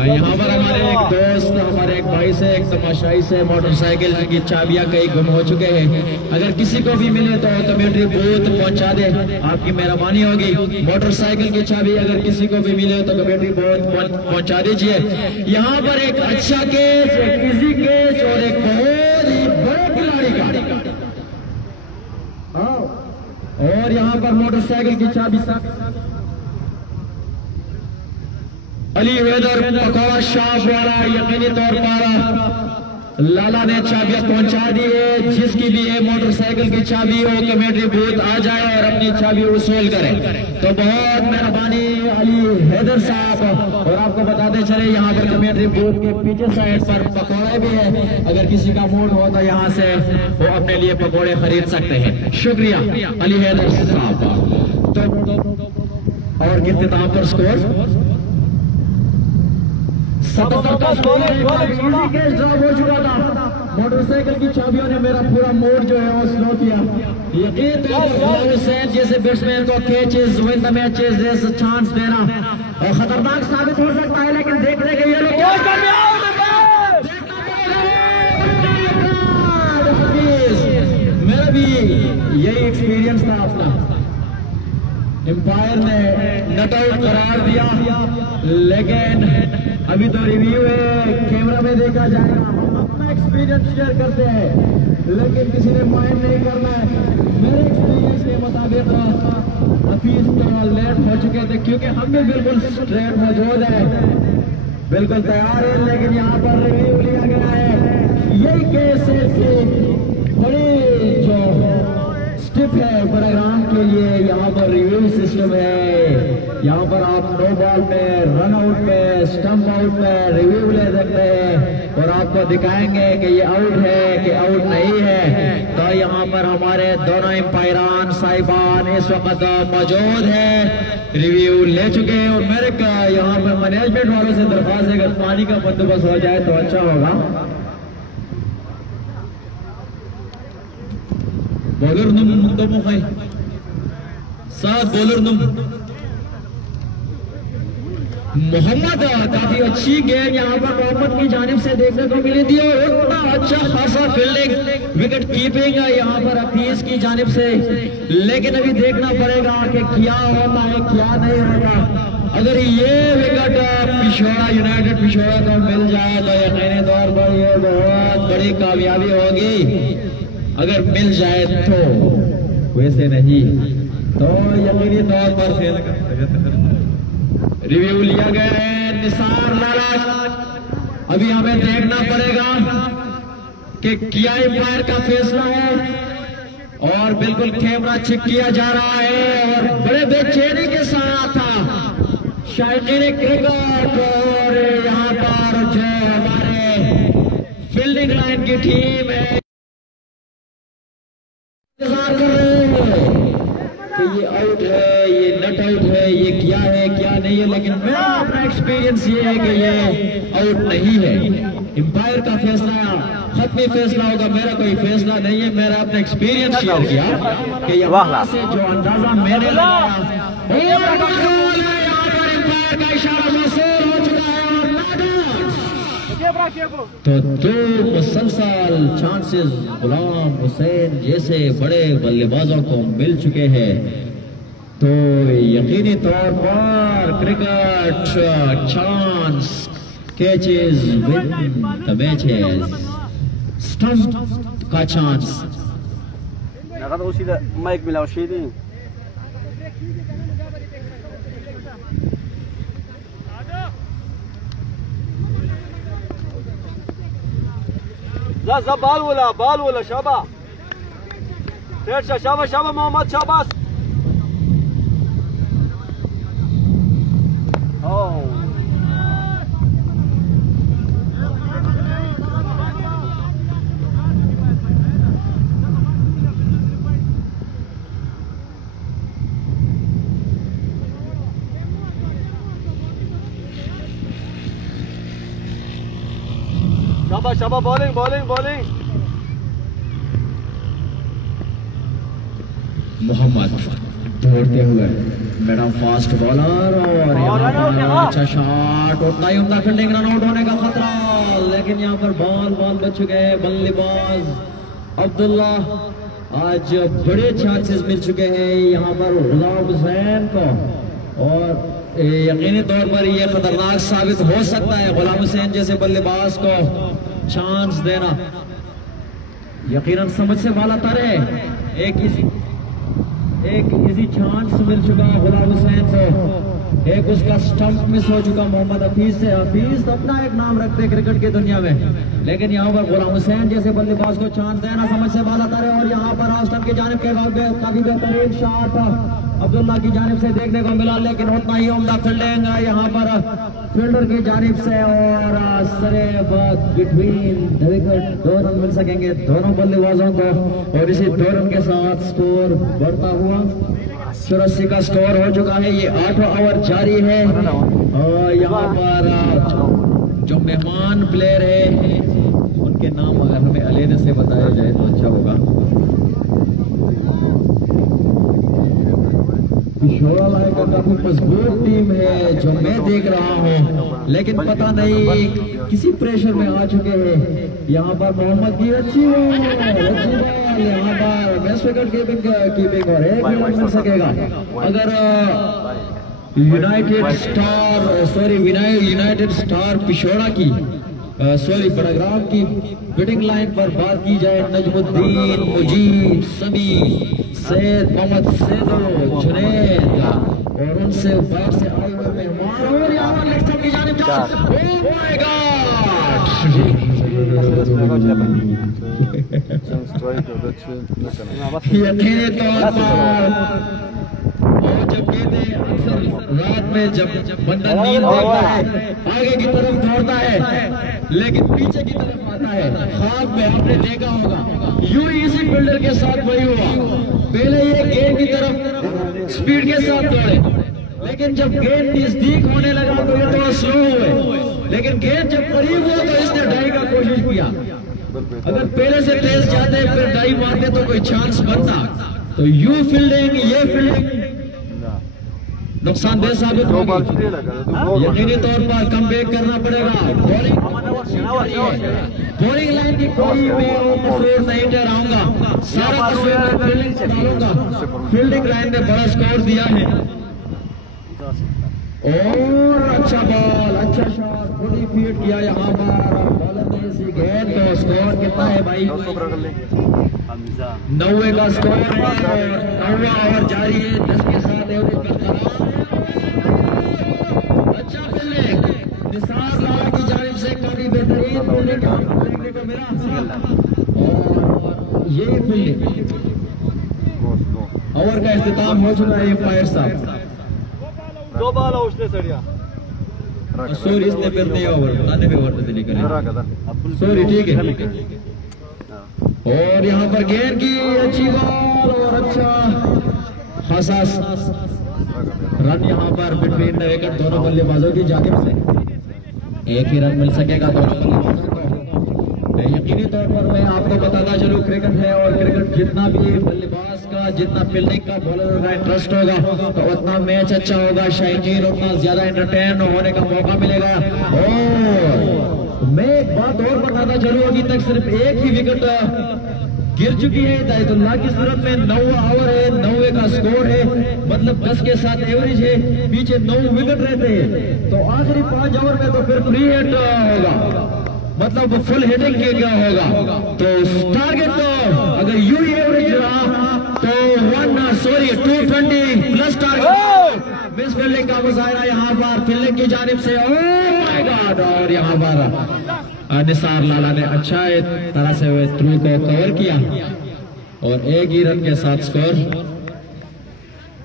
यहाँ पर हमारे एक दोस्त, हमारे एक भाई से, एक तमाशाई से मोटरसाइकिल की चाबियां कहीं गुम हो चुके हैं। अगर किसी को भी मिले तो कमेटी बूथ पहुंचा दे, आपकी मेहरबानी होगी। मोटरसाइकिल की चाबी अगर किसी को भी मिले तो कमेटी बूथ पहुंचा दीजिए। यहाँ पर एक अच्छा कैच, एक इजी कैच और एक बहुत ही बड़े खिलाड़ी का, और यहाँ पर मोटरसाइकिल की चाबी अली हैदर पकौड़ा शाह वाला यकीनी तौर पर लाला ने चाबियां पहुंचा दी है। जिसकी भी है मोटरसाइकिल की चाबी हो, कमेटी बूथ आ जाए और अपनी चाबी वसूल करे, तो बहुत मेहरबानी अली हैदर साहब। और आपको बताते चले यहाँ पर कमेटी बूथ के पीछे साइड पर पकौड़े भी है, अगर किसी का मूड हो तो यहाँ से वो अपने लिए पकौड़े खरीद सकते हैं। शुक्रिया अली हैदर साहब। और इख्तिताम पर स्कोर 77 का स्कोर हो चुका था। मोटरसाइकिल की चाबियों ने मेरा पूरा मूड जो है वो स्लो किया। यकीन हुसैन जैसे बैट्समैन को कैचेस, विन द मैचेस जैसे चांस देना और खतरनाक साबित हो सकता है, लेकिन देखने के लिए मेरा भी यही एक्सपीरियंस था अपना। एम्पायर ने नट आउट करार दिया, लेकिन अभी तो रिव्यू है, कैमरा में देखा जाएगा। हम अपना एक्सपीरियंस शेयर करते हैं, लेकिन किसी ने माइंड नहीं करना है। मेरे एक्सपीरियंस के मुताबिक हफीज तो लेट हो चुके थे, क्योंकि हम भी बिल्कुल स्ट्रेट मौजूद है, बिल्कुल तैयार है, लेकिन यहाँ पर रिव्यू लिया गया है। यही केस है बड़ी जो स्टिप है प्रोग्राम के लिए, यहाँ पर रिव्यू सिस्टम है। यहाँ पर आप नो बॉल में, रन आउट में, स्टंप आउट में रिव्यू ले सकते हैं और आपको दिखाएंगे कि ये आउट है कि आउट नहीं है। तो यहाँ पर हमारे दोनों एम्पायरान साहिबान इस वक्त मौजूद है, रिव्यू ले चुके हैं। और मेरे यहाँ पर मैनेजमेंट वालों से दरख्वास्त है, अगर पानी का बंदोबस्त हो जाए तो अच्छा होगा। बॉलर नुम है, सात बॉलर नुम मोहम्मद, काफी अच्छी गेंद यहाँ पर मोहम्मद की जानिब से देखने को मिली थी और उतना अच्छा खासा फील्डिंग, विकेट कीपिंग यहाँ पर हफीज की जानिब से। लेकिन अभी देखना पड़ेगा कि क्या होता है क्या नहीं होता। अगर ये विकेट पिछोड़ा यूनाइटेड पिछोड़ा को मिल जाए तो यकीनी तौर पर ये बहुत बड़ी कामयाबी होगी। अगर मिल जाए तो, वैसे नहीं तो यकीनी तौर पर खेल रिव्यू लिया गया है। निसार लाला, अभी हमें देखना पड़ेगा कि क्या एम्पायर का फैसला है। और बिल्कुल कैमरा चेक किया जा रहा है और बड़े बेचैनी के साथ शायकीन क्रिकेट और यहाँ पर जो हमारे फील्डिंग लाइन की टीम है इंतजार कर रहे हैं कि ये आउट है, ये नट आउट है, ये क्या है क्या नहीं है। लेकिन मेरा अपना एक्सपीरियंस ये है कि ये आउट नहीं है। एम्पायर का फैसला खत्मी फैसला होगा, मेरा कोई फैसला नहीं है। मेरा अपना एक्सपीरियंस शेयर किया कि यहाँ से जो अंदाजा मैंने लगाया एम्पायर का इशारा मौसूल हो चुका है और तो दो मुसलसल चांसेस गुलाम हुसैन जैसे बड़े बल्लेबाजों को मिल चुके हैं। तो यकीनी तौर पर cricket chance catches win the matches, stump का चांस। माइक मिलाओ शीदी जा बाल बोला शाबा शाबा मोहम्मद शाबाश। शाबा बॉलिंग। मोहम्मद दौड़ते हुए मैडम फास्ट बॉलर और यहाँ पर अच्छा शॉट, उतना ही उम्दा फील्डिंग, रन आउट होने का खतरा। लेकिन यहाँ पर बॉल बच चुके हैं। बल्लेबाज अब्दुल्ला, आज बड़े चांसेस मिल चुके हैं यहाँ पर गुलाम हुसैन को और यकीनी तौर पर यह खतरनाक साबित हो सकता है। गुलाम हुसैन जैसे बल्लेबाज को चांस देना यकीनन समझ से बाला तर है। एक इसी चांस मिल चुका गुलाम हुसैन को, एक उसका स्टंप मिस हो चुका मोहम्मद हफीज से। हफीज तो अपना एक नाम रखते हैं क्रिकेट की दुनिया में, लेकिन यहाँ पर गुलाम हुसैन जैसे बल्लेबाज को चांस देना समझ से बाला तर है। और यहाँ पर ऑस्टन की जानिब के काफी बेहतरीन शॉट अब्दुल्ला की जानिब से देखने को मिला, लेकिन उतना ही उम्दा फील्डिंग यहाँ पर फील्डर की जानिब से और सरे बिटवीन दो रन मिल सकेंगे दोनों बल्लेबाजों को। और इसी 2 रन के साथ स्कोर बढ़ता हुआ 84 का स्कोर हो चुका है। ये 8वां ओवर जारी है और यहाँ पर जो मेहमान प्लेयर है उनके नाम अगर हमें अलहदे से बताया जाए तो अच्छा होगा। पिछोड़ा लाए का काफी मजबूत टीम है जो मैं देख रहा हूँ, लेकिन पता नहीं किसी प्रेशर में आ चुके हैं। यहाँ पर मोहम्मद की अच्छी बॉल, यहाँ पर बेस्ट विकेट कीपिंग और एक विकेट मिल सकेगा अगर यूनाइटेड स्टार पिछोड़ा की बड़ग्राम की बैटिंग लाइन पर बात की जाए। नजमुद्दीन, मुजीब, समी, सैयद मोहम्मद सैदो, जुनैद और उनसे बाहर से आए हुए मेहमान और यहाँ लेफ्ट की जानिब यकीनी तौर पर जब कहते हैं अक्सर रात में जब बंदा नींद देखता है आगे की तरफ दौड़ता है लेकिन पीछे की तरफ आता है। ख्वाब में आपने देखा होगा यूं ही इसी फील्डर के साथ वही हुआ। पहले ये गेंद की तरफ स्पीड के साथ दौड़े, लेकिन जब गेंद नजदीक होने लगा तो ये थोड़ा स्लो हुए, लेकिन गेंद जब करीब हुआ तो इसने डाई का कोशिश किया। अगर पहले से तेज जाते फिर डाई मारते तो कोई चांस बनता। तो यू फील्डिंग, ये फील्डिंग नुकसानदेह साबित होगी। यकीनी तौर पर कम बैक करना पड़ेगा। बॉलिंग लाइन की कोई मैं कसूर नहीं ठहराऊंगा, सारा कसूर फील्डिंग से डालूंगा। फील्डिंग लाइन ने बड़ा स्कोर दिया है। और अच्छा बॉल, अच्छा शॉट, बड़ी फीड किया यहाँ पर बॉलर ने इसी गेंद को। स्कोर कितना है भाई? 90 का स्कोर है और 9वां ओवर जारी है, 10 के साथ एवरेज बरकरार। अच्छा फील्डिंग निसार लाला की जानिब से काफी बेहतरीन बॉलिंग देखने को मिला और ये फील्डिंग ओवर का इख्तिताम हो चुका है। अंपायर साहब 2 बाल उसने सड़िया सॉरी, इसने फिर नहीं ओवर आने में ओवर नहीं करें, सॉरी ठीक है। और यहाँ पर गेंद की अच्छी बॉल और अच्छा खासा रन यहाँ पर बिटवीन विकेट दोनों बल्लेबाजों की जानिब से। एक ही रन मिल सकेगा दोनों बल्लेबाजों को। यकीनी तौर पर मैं आपको बताता चलूं, क्रिकेट है और क्रिकेट जितना भी बल्लेबाज का, जितना फील्डिंग का, बॉलर का इंटरेस्ट होगा तो उतना मैच अच्छा होगा, शायकीन उतना ज्यादा एंटरटेन होने का मौका मिलेगा। और मैं एक बात और बताता चलूं, अभी तक सिर्फ एक ही विकेट गिर चुकी है हिदायतुल्लाह की सूरत में। 9 ओवर है, 90 का स्कोर है, मतलब 10 के साथ एवरेज है, पीछे 9 विकेट रहते हैं। तो आखिरी 5 ओवर में तो फिर फ्री हिट होगा, मतलब फुल हिटिंग क्या होगा। तो टारगेट तो अगर यू एवरेज रहा तो 220 प्लस टारगेट। मिस फील्डिंग का मुजाहरा यहाँ पर फील्डिंग की जानिब से। ओह माय गॉड! और यहाँ पर निसार लाला ने अच्छा तरह से थ्रू को कवर किया और एक ही रन के साथ स्कोर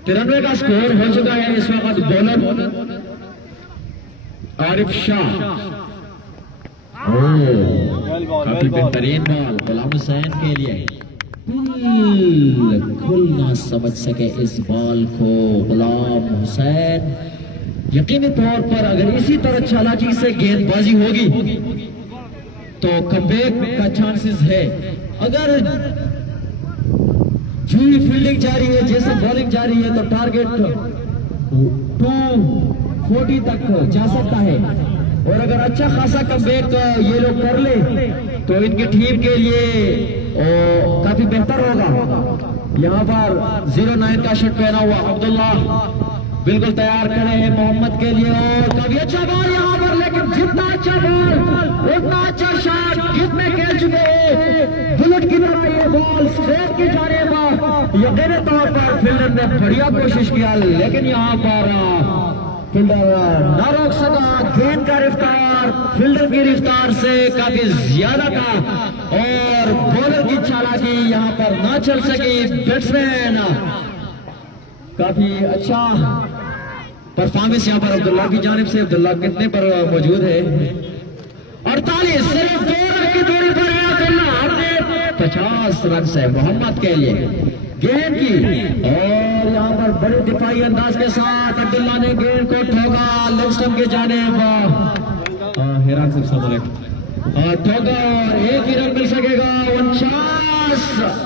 93 का स्कोर हो चुका है इस वक्त। बॉलर आरिफ शाह, काफी बेहतरीन बॉल गुलाम हुसैन के लिए। बिल्कुल ना समझ सके इस बॉल को गुलाम हुसैन। यकीनी तौर पर अगर इसी तरह चालाकी से गेंदबाजी होगी तो कमबैक का चांसेस है। अगर जो फील्डिंग जारी है, जैसे बॉलिंग जारी है, तो टारगेट 240 तक जा सकता है। और अगर अच्छा खासा कमबैक ये लोग कर ले तो इनकी टीम के लिए काफी बेहतर होगा। यहाँ पर 09 का शर्ट पहना हुआ अब्दुल्ला बिल्कुल तैयार खड़े हैं मोहम्मद के लिए। और काफी अच्छा बॉल यहाँ पर, लेकिन जितना अच्छा बॉल उतना अच्छा शॉट कितने खेल चुके हैं। बुलेट की तरह ये बॉल स्ट्रेट की जाने पर यकीनी तौर पर फील्डर ने बढ़िया कोशिश किया, लेकिन यहाँ पर फील्डर ना रोक सका। गेंद का रफ्तार फील्डर की रफ्तार से काफी ज्यादा था और बॉलर की चालाकी यहाँ पर ना चल सकी। बैट्समैन काफी अच्छा परफॉर्मेंस यहाँ पर अब्दुल्ला की जानिब से। अब्दुल्ला कितने पर मौजूद है? 48, सिर्फ 2 रन की दूरी पर है अब्दुल्ला। 50 रन से मोहम्मद के लिए गेंद की। और यहाँ पर बड़े दिफाई अंदाज के साथ अब्दुल्ला ने गेंद को ठोका लेग स्टंप के जानिब। हैरान से ठोका और एक ही रन मिल सकेगा। 49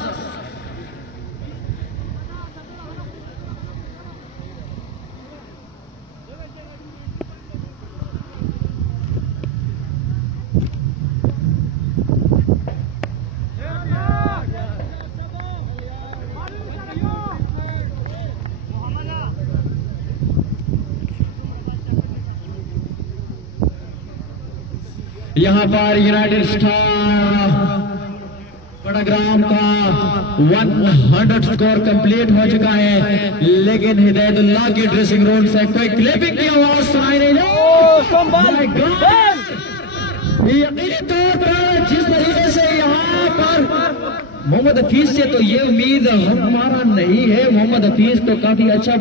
यहाँ पर यूनाइटेड स्टार बड़ाग्राम का 100 स्कोर कंप्लीट हो चुका है, लेकिन हिदायतुल्लाह की ड्रेसिंग रूम से कोई क्लैपिंग की आवाज सुनाई नहीं। यकीनी तौर पर जिस तरीके से यहाँ पर मोहम्मद हफीज से तो ये उम्मीद हमारा नहीं है। मोहम्मद हफीज तो काफी अच्छा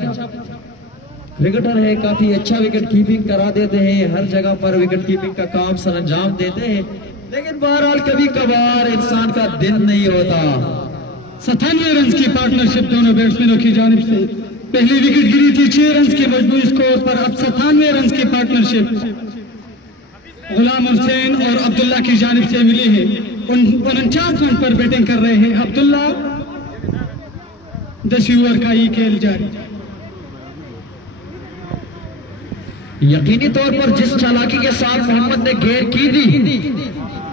क्रिकेटर है, काफी अच्छा विकेट कीपिंग करा देते हैं, हर जगह पर विकेट कीपिंग का काम सरंजाम देते हैं, लेकिन बहरहाल कभी कभार इंसान का दिन नहीं होता। 97 रन की पार्टनरशिप दोनों बैट्समैनों की जानिब से। पहली विकेट गिरी थी 6 रन के मजबूत स्कोर पर। अब 97 रन की पार्टनरशिप गुलाम हुसैन और अब्दुल्ला की जानिब से मिली है। 49 रन पर बैटिंग कर रहे हैं अब्दुल्ला। 10 ओवर का ये खेल जारी। यकीनी तौर पर जिस चालाकी के साथ मोहम्मद ने गेंद की थी,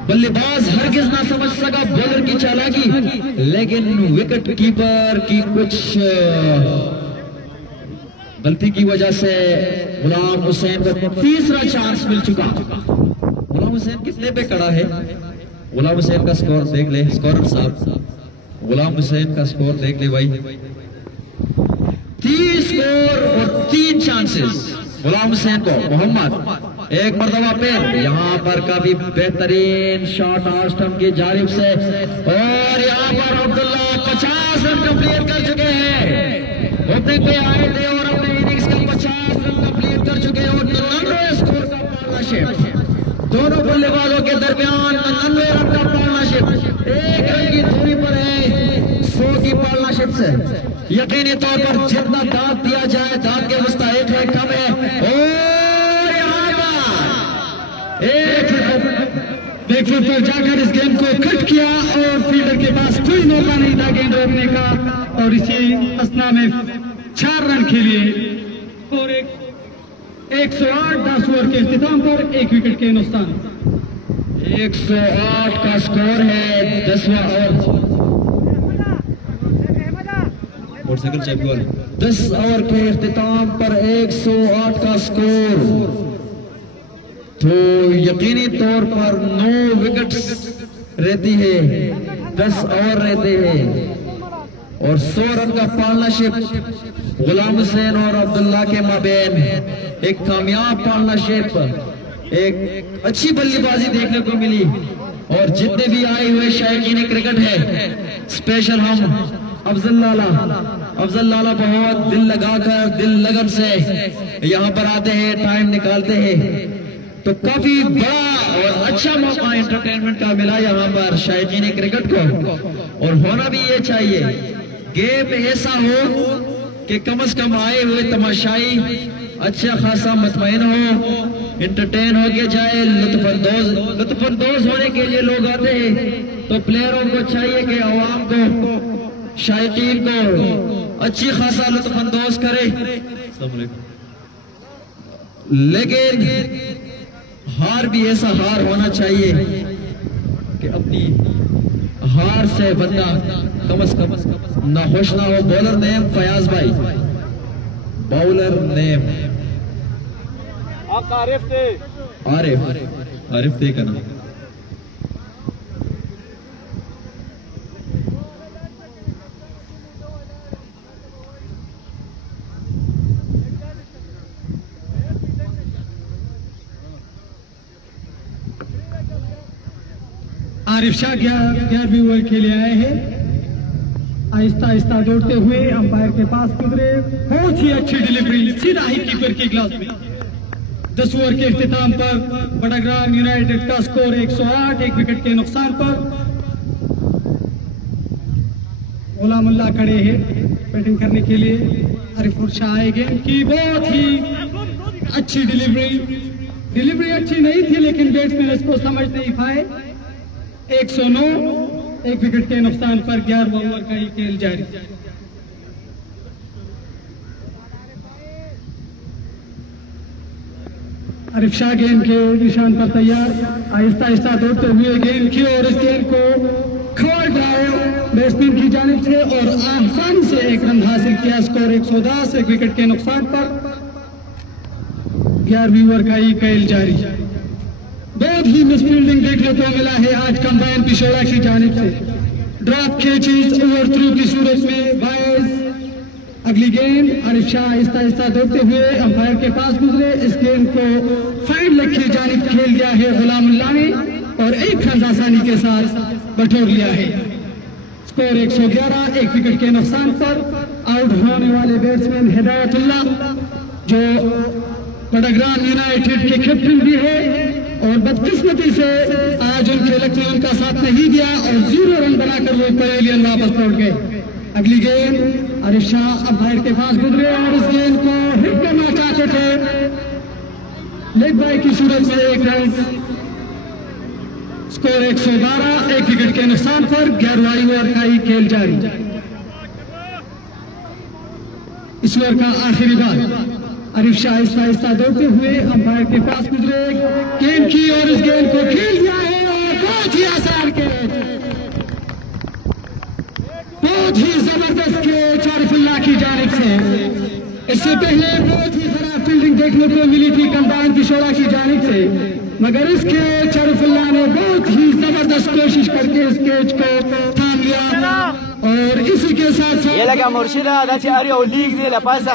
बल्लेबाज हरगिज ना समझ सका बॉलर की चालाकी, लेकिन विकेट कीपर की कुछ गलती की वजह से गुलाम हुसैन को तीसरा चांस मिल चुका। गुलाम हुसैन कितने पे खड़ा है? गुलाम हुसैन का स्कोर देख ले स्कोरर साहब, गुलाम हुसैन का स्कोर देख ले भाई। 30 स्कोर और 3 चांसेस गुलाम हुसैन को। मोहम्मद एक मरतबा पे यहाँ पर काफी बेहतरीन शॉट आस्टम की जानिब से, और यहाँ पर अब्दुल्ला 50 रन कंप्लीट कर चुके हैं। ओपनिंग पे आए थे और अपने इनिंग्स का 50 रन कंप्लीट कर चुके हैं और 99 स्कोर का पार्टनरशिप दोनों बल्लेबाजों के दरमियान। 99 रन का पार्टनरशिप 1 रन की दूरी पर है 100 की पार्टनरशिप से। यकीनी तौर पर जितना दांत दिया जाए दांत के मुस्ताहिक है, कम है। और यहाँ पर एक फुट पर जाकर इस गेंद को कट किया और फील्डर के पास कोई मौका नहीं था गेंद रोकने का, और इसी असना में 4 रन के लिए और 108 10 ओवर के इख्तिताम पर 1 विकेट के नुकसान। 108 का स्कोर है 10वां ओवर। मोटरसाइकिल चैंपियन 10 ओवर के इख्तिताम पर 108 का स्कोर, तो यकीनी तौर पर 9 विकेट रहती है, 10 ओवर रहते हैं और 100 रन का पार्टनरशिप गुलाम हुसैन और अब्दुल्ला के माबेन। एक कामयाब पार्टनरशिप, एक अच्छी बल्लेबाजी देखने को मिली। और जितने भी आए हुए शायकीन क्रिकेट है, स्पेशल हम अफजल लाला बहुत दिल लगाकर दिल लगन से यहाँ पर आते हैं, टाइम निकालते हैं, तो काफी बड़ा और अच्छा मौका एंटरटेनमेंट का मिला यहाँ पर शायकीन क्रिकेट को। और होना भी ये चाहिए, गेम ऐसा हो कि कम से कम आए हुए तमाशाई अच्छा खासा मुतमईन हो, एंटरटेन हो के जाए, लुत्फअंदोज होने के लिए लोग आते हैं। तो प्लेयरों को चाहिए कि अवाम को, शायकीन को अच्छी खासा लुत्फअंदोज करे, लेकिन हार भी ऐसा हार होना चाहिए कि अपनी हार से बंदा कम से कम नाखुश ना हो। बॉलर नेम फयाज भाई, बॉलर नेम आरिफ थे का नाम। आरिफ शाह 11वीं ओवर के लिए आए हैं। आहिस्ता आहिस्ता दौड़ते हुए अंपायर के पास गुजरे, बहुत ही अच्छी डिलीवरी सीधा ही कीपर की ग्लास में। 10 ओवर के इख्तिताम पर बड़ाग्राम यूनाइटेड का स्कोर 108, 1 विकेट के नुकसान पर। गुलामुल्लाह खड़े हैं बैटिंग करने के लिए। आरिफ शाह आए गेंद की, बहुत ही अच्छी डिलीवरी अच्छी नहीं थी लेकिन बैट्समैन इसको समझ नहीं पाए। 109, 1 विकेट के नुकसान पर 11वां ओवर का ही खेल जारी। आरिफ शाह गेंद के निशान पर तैयार, आहिस्ता आहिस्ता दौड़ते हुए गेंद की और इस गेंद को खबर ड्राइव बैट्समैन की जानिब से और आसानी से 1 रन हासिल किया। स्कोर 110, 1 विकेट के नुकसान पर 11वीं ओवर का ही खेल जारी। बहुत ही मिसफील्डिंग देखने को मिला है आज कंबाइन पिछोड़ा की जानिब से। ड्रॉप कैचेज ओवर थ्रू की सूरत में बायस। अगली गेंद आरिफ शाह आहिस्ता आहिस्ता दौड़ते हुए अंपायर के पास गुजरे, इस गेंद को फाइड लेग की जानिब खेल दिया है गुलामुल्लाह ने और 1 रन आसानी के साथ बटोर लिया है। स्कोर 111, 1 विकेट के नुकसान पर। आउट होने वाले बैट्समैन हिदायतुल्लाह जो बड़ाग्राम यूनाइटेड के कैप्टन भी है और बदकिस्मती से आज उनके इलेक्ट्रॉन उनका साथ नहीं दिया और 0 रन बनाकर वो पवेलियन वापस लौट गए। अगली गेंद आरिफ शाह अंपायर के पास गुजरे और इस गेंद को हिट करना चाहते थे, लेग बाय की सूरत में 1 रन। स्कोर 112, 1 विकेट के नुकसान पर 11वां ओवर का ही खेल जारी। इस ओवर का आखिरी बार आरिफ शाह आहिस्ता आहिस्ता दौड़ते हुए अंपायर के पास गुजरे, गेंद की और इस गेंद को खेल दिया है और बहुत ही आसान कैच, बहुत ही जबरदस्त कैच आरिफुल्लाह की जानिब से। इससे पहले बहुत ही खराब फील्डिंग देखने को मिली थी कंबाइन पिछोड़ा की जानिब से, मगर इसके शरफुल्ला ने बहुत ही जबरदस्त कोशिश करके इस कैच को थाम लिया और इसी के साथ साथ ये लगा मुर्शिदा दाची आरिया लीग दे ला पास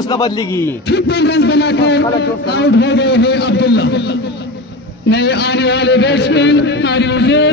उसने बदलेगी 53 रन बनाकर आउट हो गए हैं अब्दुल्ला। नए आने वाले बैट्समैन तारी उजैर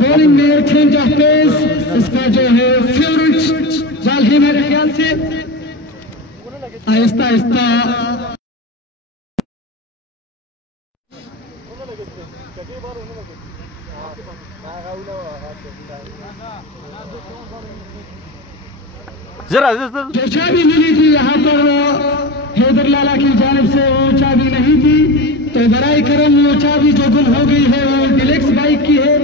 बॉलिंग में चेंज ऑफ पेस इसका जो है फेवरेट जाल है मेरे ख्याल से। आहिस्ता आहिस्ता जरा जो चाबी मिली थी यहाँ पर हैदर लाला की जानिब से वो चाबी नहीं थी, तो बराए करम वो चाबी जो गुम हो गई है वो डिलेक्स बाइक की है।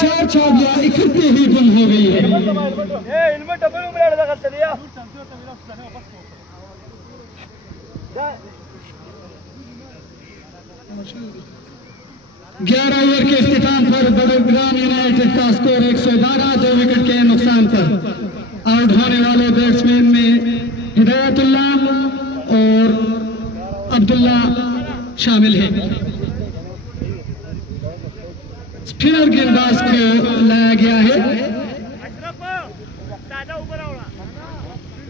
चार चाबियां इकट्ठे ही गुम हो गई है। 11 ओवर के इख्तिताम पर बड़ौदा यूनाइटेड का स्कोर 112, 2 विकेट के नुकसान पर। आउट होने वाले बैट्समैन में हिदायतुल्लाह और अब्दुल्ला शामिल है। स्पिनर गेंदबाज को लाया गया है।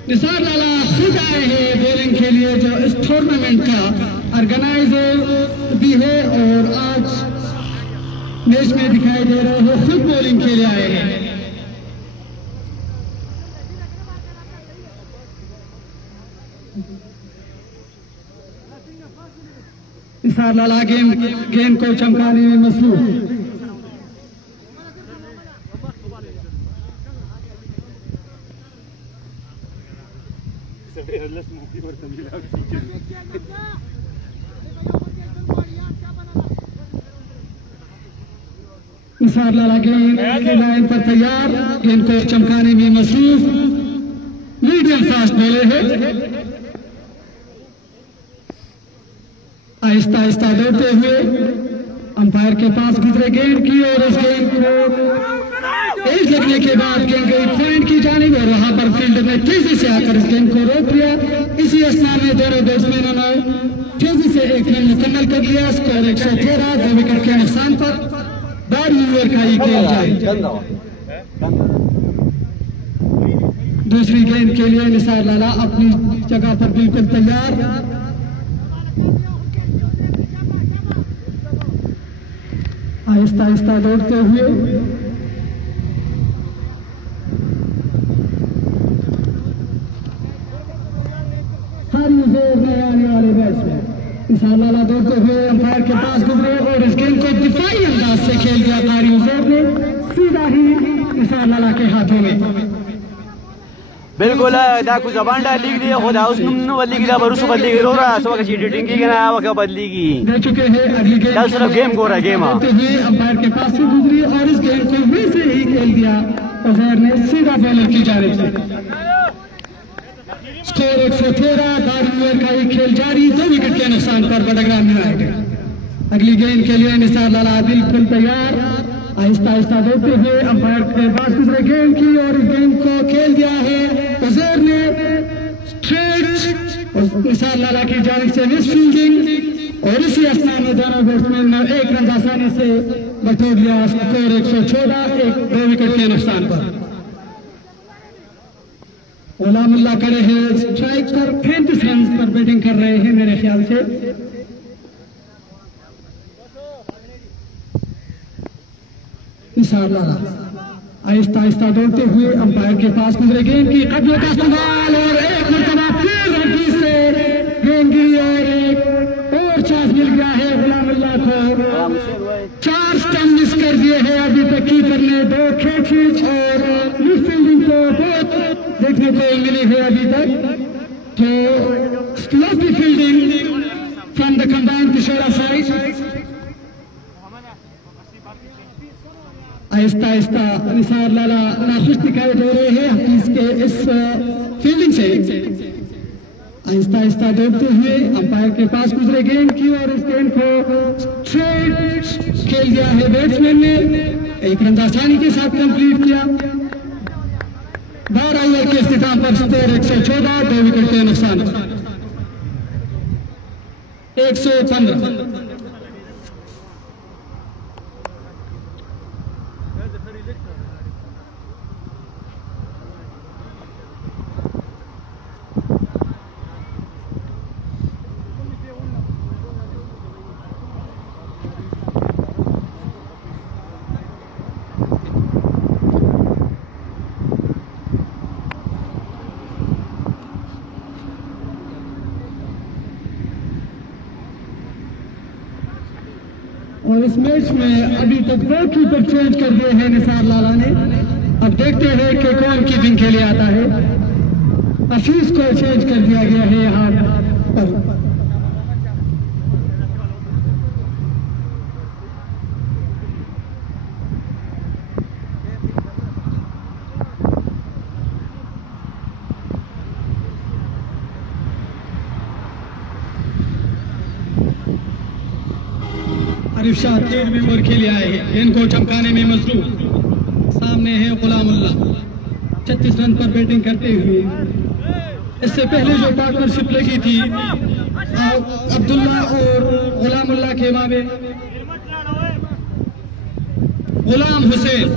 निसार लाला खुद आए हैं बॉलिंग के लिए, जो इस टूर्नामेंट का ऑर्गेनाइजर भी है और आज मैच में दिखाई दे रहे हैं, खुद बॉलिंग के लिए आए हैं। निसार लाला गेंद को चमकाने में मसरूफ। निसार लाला गेंद के लाइन पर तैयार, गेंद को चमकाने में मसरूफ। मीडियम फास्ट बॉलर है। आहिस्ता आहिस्ता दौड़ते हुए अंपायर के पास गुजरे गेंद की और इस गेंद को एज लगने के बाद गेंद गई पॉइंट की जानिब और वहां पर फील्डर ने तेजी से आकर इस गेंद को रोक लिया। इसी स्थान में दोनों बैट्समैनों ने तेजी से एक रन मुकम्मल कर लिया। स्कोर 113, 2 विकेट के नुकसान पर। 12 ओवर का ही खेल जाए। दूसरी गेंद के लिए निसार लाला अपनी जगह पर बिल्कुल तैयार। आहिस्ता आहिस्ता दौड़ते हुए आने वाले बैट्समैन निसार लाला दौड़ते हुए अंपायर के पास गुजरे और इस गेंद को दिफाई अंदाज से खेल दिया कारी उजैर ने, सीधा ही निसार लाला के हाथों में। बिल्कुल दा को जबान डाली दी खुदा उस नु बदली दा बरुसु बदली रो रहा सब की एडिटिंग की ना वो क्या बदलेगी दे चुके हैं। अगली गेंद कल सिर्फ गेम को रहा गेम अंपायर के पास से गुजरी और इस गेंद को वैसे ही खेल दिया उजैर ने, सीधा बॉलर की जानिब से। स्कोर 113, 12 ओवर का ही खेल जारी, 2 विकेट के नुकसान पर बड़ौदा यूनाइटेड। अगली गेंद के लिए निसार लाला बिल्कुल तैयार। आहिस्ता आहिस्ता दौड़ते हुए अंपायर के पास गुजरे गेंद की और इस गेंद को खेल दिया है उजैर ने स्ट्रेट और निसार लाला की जानिब से मिस फील्डिंग और इसी स्थान में दोनों बैट्समैन ने 1 रन आसानी से बटोर लिया। स्कोर 114, 2 विकेट के नुकसान पर। गुलामुल्लाह खड़े हैं स्ट्राइक पर, 35 रन पर बैटिंग कर रहे हैं मेरे ख्याल से। निसार लाला आहिस्ता आहिस्ता दौड़ते हुए अंपायर के पास गुजरे गेंद की कदमों का इस्तेमाल और एक मरतबा फिर रफी से गेंद गिरी और एक और चांस मिल गया है गुलामुल्लाह को। 4 स्टंप मिस कर दिए हैं अभी तक कीपर ने, 2 कैच और मिस फील्डिंग को बहुत देखने को मिली है अभी तक। तो sloppy fielding from the combined पिछोड़ा साइड। आहिस्ता आहिस्ता निसार लाला नाखुश दिखाई दे रहे हैं हफीज के इस फील्डिंग से आहिस्ता आहिस्ता दौड़ते हुए अंपायर के पास गुजरे गेंद की और इस गेंद को स्ट्रेट खेल दिया है बैट्समैन ने। एक रन आसानी के साथ कंप्लीट किया। 12 ओवर के इख्तिताम पर स्कोर 114, 2 विकेट के नुकसान 115। और इस मैच में अभी तक 2 कीपर चेंज कर दिए हैं निसार लाला ने। अब देखते हैं कि कौन कीपिंग के लिए आता है। आशीष को चेंज कर दिया गया है यहाँ पर। आरिफ शाह 3वीं ओवर के लिए आए हैं। इनको चमकाने में मसरूफ। सामने है गुलामुल्ला 36 रन पर बैटिंग करते हुए। इससे पहले जो पार्टनरशिप लगी थी अब्दुल्ला और गुलामुल्ला के मामले गुलाम हुसैन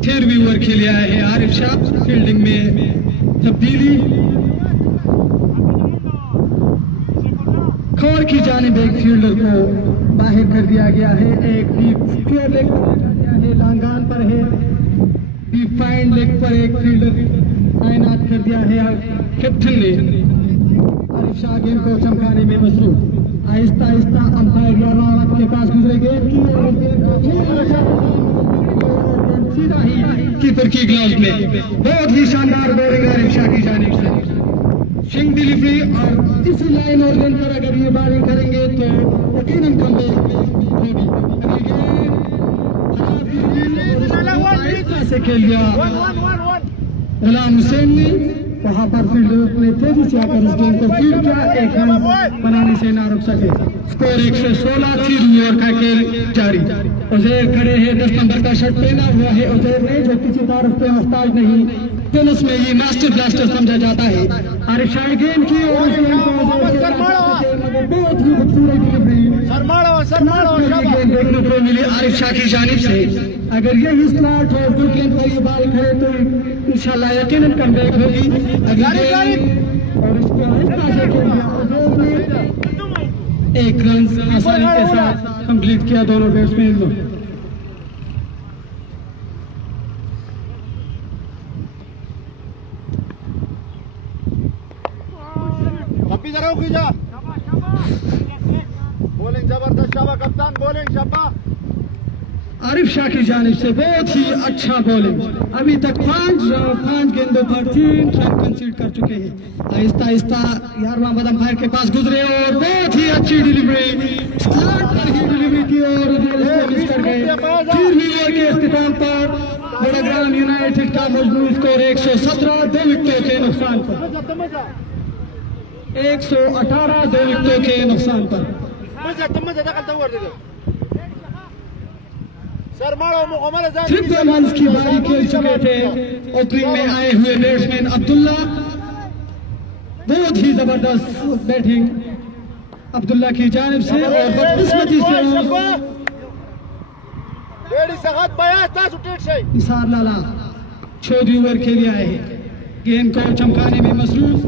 13वीं ओवर के लिए आए हैं। आरिफ शाह फील्डिंग में तब्दीली खौर की जानिब एक फील्डर को बाहर कर दिया गया है। एक डीप स्क्वायर लेग पर है, लांगान पर है। डीप फाइन लेग पर एक फील्डर तैनात कर दिया है कैप्टन ने। आरिफ शाह गेंद को चमकाने में मसरूफ। आहिस्ता आहिस्ता अंपायर यारावत के पास गुजरे गेंद की और सीधा ही कीपर की ग्लव्स में। बहुत ही शानदार बॉलिंग आरिफ शाह की जानिब से। स्विंग डिलीवरी और इसी लाइन और रन पर अगर ये बॉलिंग करेंगे तो यकीनन कमबैक होगी। से खेल गया गुलाम हुसैन ने। वहां पर फील्डर ने तेजी से आकर इस गेंद को फील्ड किया। एक रन बनाने से ना रुक सके। स्कोर 116। 3वीं ओवर का खेल जारी। उजैर खड़े हैं। 10 नंबर का शर्ट पहना हुआ है उजैर ने, जो किसी तारफ पे मोहताज नहीं। टेनिस में ये मास्टर ब्लास्टर समझा जाता है। आरिफ शाह गेंद की और बहुत ही खूबसूरत डिलीवरी गेंद देखने को मिली आरिफ शाह की जानिब से। अगर यही स्लॉट और गुड गेंद पर ये बॉल करे तो इंशाल्लाह यकीनन कमबैक होगी। और इसको आहिस्ता से खेल दिया। एक रन आसानी के साथ कंप्लीट किया दोनों बैट्समैन ने। बॉलिंग जबरदस्त शाबा कप्तान, बॉलिंग शाबा। आरिफ शाह की जानिब से बहुत ही अच्छा बॉलिंग। अभी तक 5 गेंदों पर 3 रन कंसीड कर चुके हैं। आहिस्ता आहिस्ता 11वां बदम फायर के पास गुजरे और बहुत ही अच्छी डिलीवरी स्लॉट पर ही डिलीवरी की और मिस कर गए। 3वीं ओवर के इख्तिताम पर बड़गाम यूनाइटेड का मजबूत स्कोर 117, 2 विकेटों के नुकसान पर 118, 2 विकेटों के नुकसान पर। ट्रिपल रन्स की बारी खेल चुके थे ओपनिंग में आए हुए बैट्समैन अब्दुल्ला। बहुत ही जबरदस्त बैटिंग अब्दुल्ला की जानिब से और बदकिस्मती से निसार लाला 14वीं ओवर के लिए आए हैं। गेंद को चमकाने में मसरूफ।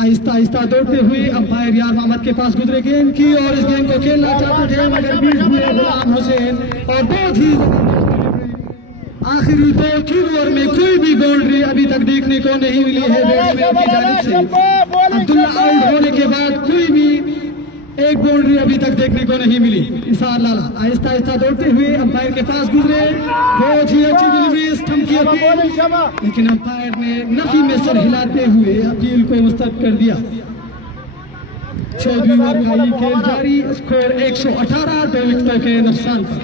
आहिस्ता आहिस्ता दौड़ते हुए अंपायर यार मोहम्मद के पास गुजरे गेंद की और इस गेंद को खेलना चाहते थे मगर बीच में गुलाम हुसैन और बहुत ही आखिरी 2-3 ओवर में कोई भी बाउंड्री अभी तक देखने को नहीं मिली है बैट्समैन की जानिब से। अब्दुल्ला आउट होने के बाद कोई भी एक बाउंड्री अभी तक देखने को नहीं मिली। निसार लाला आहिस्ता आहिस्ता दौड़ते हुए अंपायर के पास गुजरे। बहुत ही अच्छी डिलीवरी स्टंप की अपील, लेकिन अंपायर ने नफी में सर हिलाते हुए अपील को मुस्तरद कर दिया। चौधरी ओवर का ये खेल जारी, स्कोर 118, 2 विकेटों के नुकसान पर।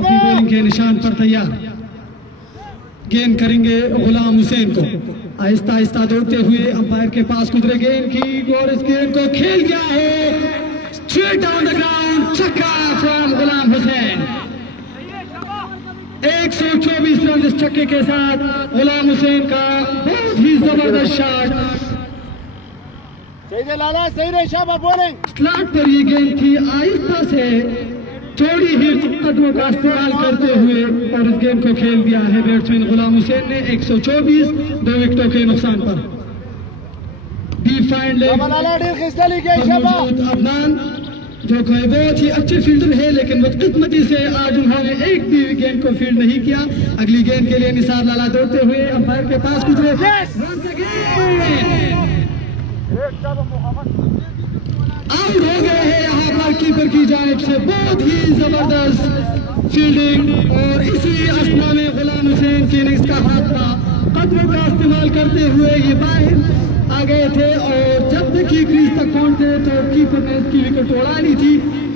बॉलिंग के निशान पर तैयार, गेंद करेंगे गुलाम हुसैन को, आहिस्ता आहिस्ता दौड़ते हुए अंपायर के पास गुजरे गेंद की और इस गेंद को खेल गया है स्ट्रेट डाउन द ग्राउंड, छक्का फ्रॉम गुलाम हुसैन। 124 रन इस छक्के के साथ गुलाम हुसैन का बहुत ही जबरदस्त शॉट। स्लॉट पर ये गेंद थी, आहिस्ता से थोड़ी ही कदमों का इस्तेमाल करते हुए और इस गेंद को खेल दिया है बैट्समैन गुलाम हुसैन ने। 124, 2 विकेटों के नुकसान पर। अदनान जो कोई बहुत ही अच्छे फील्डर है, लेकिन बदकिस्मती से आज उन्होंने एक भी गेंद को फील्ड नहीं किया। अगली गेंद के लिए निसार लाला दौड़ते हुए अंपायर के पास गुजरे, आउट हो गए हैं यहाँ पर कीपर की जानिब से। बहुत ही जबरदस्त फील्डिंग और इसी अस्थना में गुलाम हुसैन की इनिंग्स का हाथ था। कदमों का इस्तेमाल करते हुए ये बाहर आ गए थे और जब तक ये क्रीज तक पहुंचे तो कीपर ने इसकी विकेट उड़ा ली थी।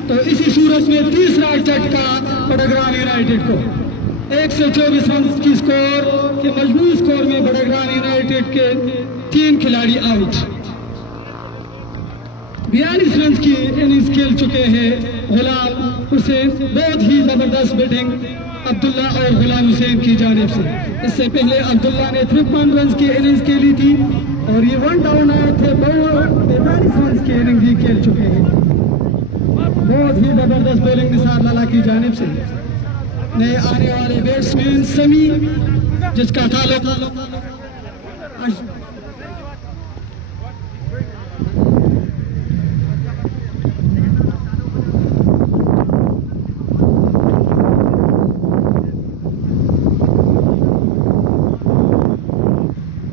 तो इसी सूरत में तीसरा झटका बड़ग्राम यूनाइटेड को। 124 रन की स्कोर के मजबूत स्कोर में बड़ग्राम यूनाइटेड के 3 खिलाड़ी आउट। 42 रन की इनिंग्स खेल चुके हैं गुलाम हुसैन। बहुत ही जबरदस्त बैटिंग अब्दुल्ला और गुलाम हुसैन की जानिब से। इससे पहले अब्दुल्ला ने 53 रन की इनिंग्स खेली थी और ये 1 डाउन आए थे। 45 रन की इनिंग भी खेल चुके हैं। बहुत ही जबरदस्त बॉलिंग निसार लाला की जानिब से। नए आने वाले बैट्समैन समी, जिसका ताल्लुक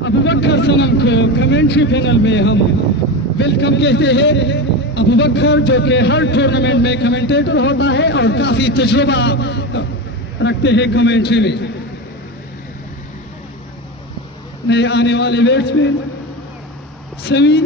अबू बकर सनम को कमेंट्री पैनल में हम वेलकम कहते हैं। अबू बकर जो कि हर टूर्नामेंट में कमेंटेटर होता है और काफी तजुर्बा रखते हैं कमेंट्री में। नए आने वाले बैट्समैन समी,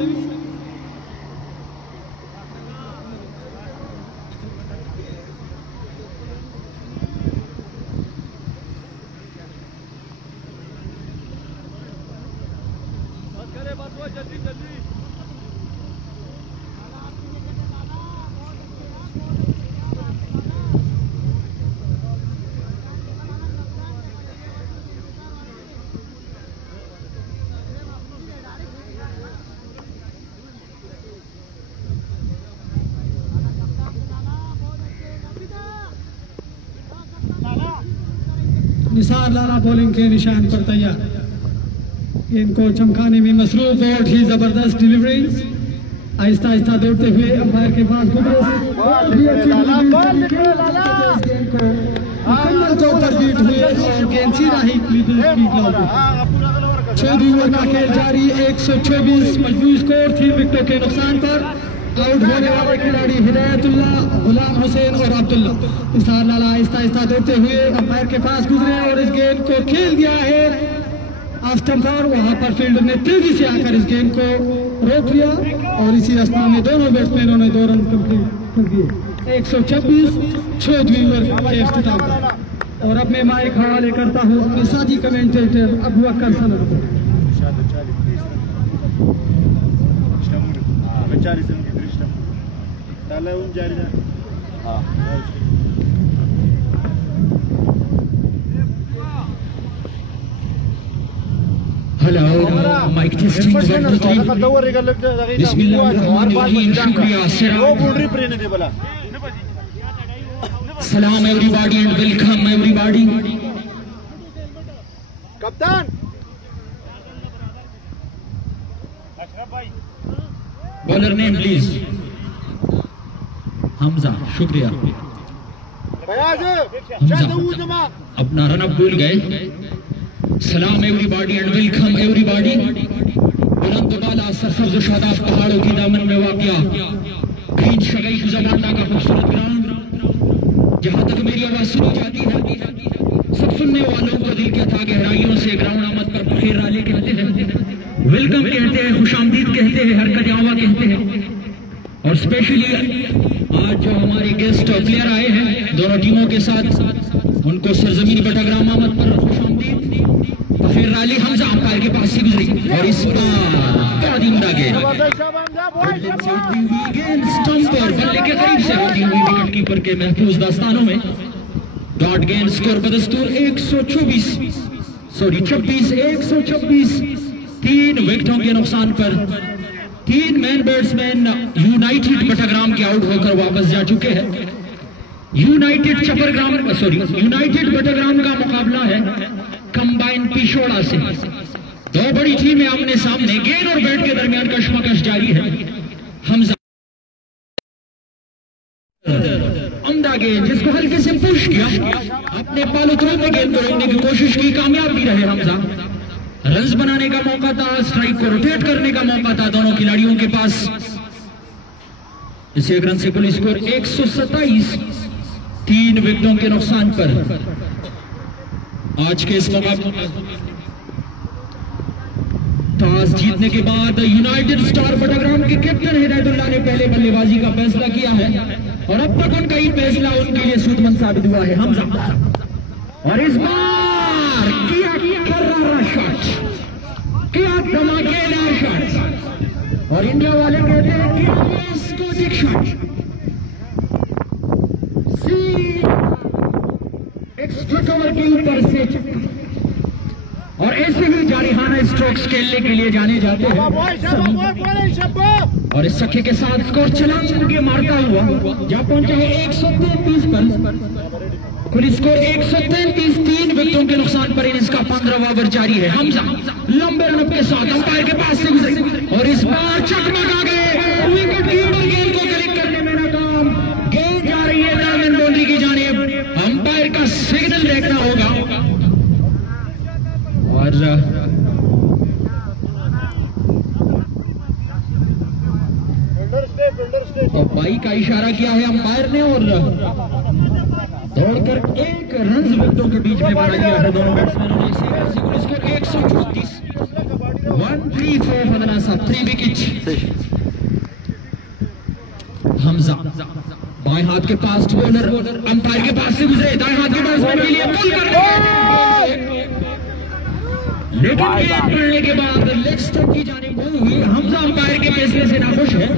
निसार लाला बॉलिंग के निशान पर तैयार। इनको चमकाने में मसरूफ और ही जबरदस्त डिलीवरी। आहिस्ता आहिस्ता दौड़ते हुए अंपायर के पास मुकम्मल तौर पर बीट हुए और गेंद सीधा ही चौधरी ओवर का खेल जारी। 124 मजबूत स्कोर, 3 विकेटों के नुकसान पर। आउट होने वाले खिलाड़ी हिदायतुल्ला, गुलाम हुसैन और अब्दुल्ला। निसार लाला आहिस्ता आहिस्ता दौड़ते हुए अंपायर के पास गुजरे और इस गेंद को खेल दिया है ऑफ स्टंपर। वहां पर फील्डर ने तेजी से आकर इस गेंद को रोक लिया और इसी अवस्था में दोनों बैट्समैनों ने 2 रन कंप्लीट कर दिए। 126 चौधरी ओवर के इख्तिताम पर। और अब मैं माइक हवाले करता हूँ अपने साथी कमेंटेटर अबू बकर सनम को। 40 रन की दृष्टि ताला उन जारी है। हाँ हेलो माइक टेस्टिंग 1 2 3 बिस्मिल्लाहिर्रहमानिर्रहीम। शुक्रिया सलाम एवरीबॉडी एंड वेलकम एवरीबॉडी। कप्तान बॉलर नेम प्लीज। हमजा, शुक्रिया। हमजा अपना रन अप भूल गए। सलाम एवरीबॉडी एंड वेलकम एवरीबॉडी। बुलंद बाला सरसब्ज शादाब पहाड़ों की दामन में वाक़या ग्रीन शगई खुजालांडा का खूबसूरत ग्राउंड, जहां तक मेरी आवाज सुनी जाती है सब सुनने वालों को दिल के था गहराइयों से ग्राउंड आमद पर फखीर राले कहते हैं। वेलकम कहते हैं, खुशामदीद कहते हैं, हरकत आवा कहते हैं। और स्पेशली आज जो हमारे गेस्ट प्लेयर आए हैं दोनों टीमों के साथ, उनको सरजमीन बटाग्राम आमद पर खुशामदीद। तफीर अली हमजा अंपायर के पास से गुजरी और इस बार गेंद स्टंप पर बल्ले के करीब से होती हुई विकेट कीपर के महफूज दास्तानों में। डॉट गेंद स्कोर बदस्तूर 124 126 3 विकेटों के नुकसान पर 3 मैन बैट्समैन यूनाइटेड बटाग्राम के आउट होकर वापस जा चुके हैं। यूनाइटेड बटाग्राम का मुकाबला है कंबाइन पिशोड़ा से। दो बड़ी टीमें आमने सामने, गेंद और बैट के दरमियान कशमकश जारी है। हमजा उम्दा गेंद जिसको हल्के से पुश किया, अपने पालुत्रों में गेंद को रोकने की कोशिश की, कामयाब भी रहे हमजा। रन्स बनाने का मौका था, स्ट्राइक को रोटेट करने का मौका था दोनों खिलाड़ियों के पास। इस एक रन से कुल स्कोर 127 3 विकेटों के नुकसान पर। आज के इस मुकाबले टॉस जीतने के बाद यूनाइटेड स्टार बटाग्राम के कैप्टन हिदायतुल्लाह ने पहले बल्लेबाजी का फैसला किया है और अब तक उनका ही फैसला उनके लिए सूदमंद साबित हुआ है। हमजा और इस बार किया कर्रारा शॉट, किया धमाकेदार शॉट और इंडिया वाले कहते हैं कि स्कोटिक शॉट। एक्स्ट्रा कवर के ऊपर से और ऐसे ही जारिहाना स्ट्रोक्स खेलने के लिए जाने जाते हैं। और इस सखे के साथ स्कोर छलांग के मारता हुआ जहां पहुंचे हैं 133 पर। कुल स्कोर 133 3 विकेटों के नुकसान पर इनिंग्स का 15वां ओवर जारी है। हमजा लंबे रन के साथ अंपायर के पास से गुजरे और इस बार चकमक आ गए। विकेट कीपर गेंद को कलेक्ट करने में नाकाम। गेंद जा रही है डायमंड बाउंड्री की जानिब। अंपायर का सिग्नल देखना होगा और तो बाई का इशारा किया है अंपायर ने और दौड़कर 1 रन विकेटों के बीच में बना दिया है दोनों बैट्समैनों ने। Score 134 134 for the last 3 wicket. Hamza बाएं हाथ के फास्ट बॉलर अंपायर के पास से गुजरे, दाएं हाथ के बैट्समैन के लिए पुल कर लेकिन गेंद पड़ने के बाद लेग स्टंप की जानिब हुई। हमजा अंपायर के फैसले से नाखुश है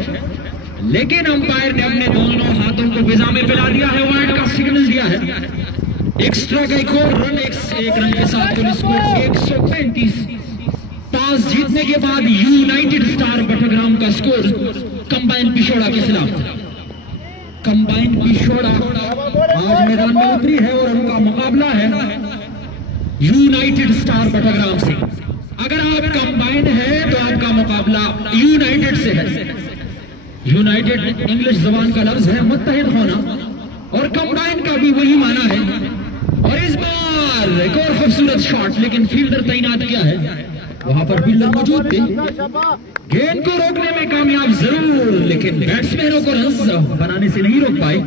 लेकिन अंपायर ने अपने दोनों हाथों को फिजा में फैला दिया है, वाइड का सिग्नल दिया है। एक्स्ट्रा का एक और रन, एक रन के साथ कुल स्कोर 135। टॉस जीतने के बाद यूनाइटेड स्टार बटाग्राम का स्कोर कंबाइन पिशोड़ा के खिलाफ। कंबाइन पिशोड़ा आज मैदान में उतरी है और उनका मुकाबला है यूनाइटेड स्टार बटाग्राम से। अगर आप कंबाइन है तो आपका मुकाबला यूनाइटेड से है। यूनाइटेड इंग्लिश जबान का लफ्ज है मुत्तहिद होना और कंबाइन का भी वही माना है। और इस बार एक और खूबसूरत शॉट, लेकिन फील्डर तैनात किया है, वहां पर फील्डर मौजूद थे। गेंद को रोकने में कामयाब जरूर लेकिन बैट्समैनों को रन बनाने से नहीं रोक पाए।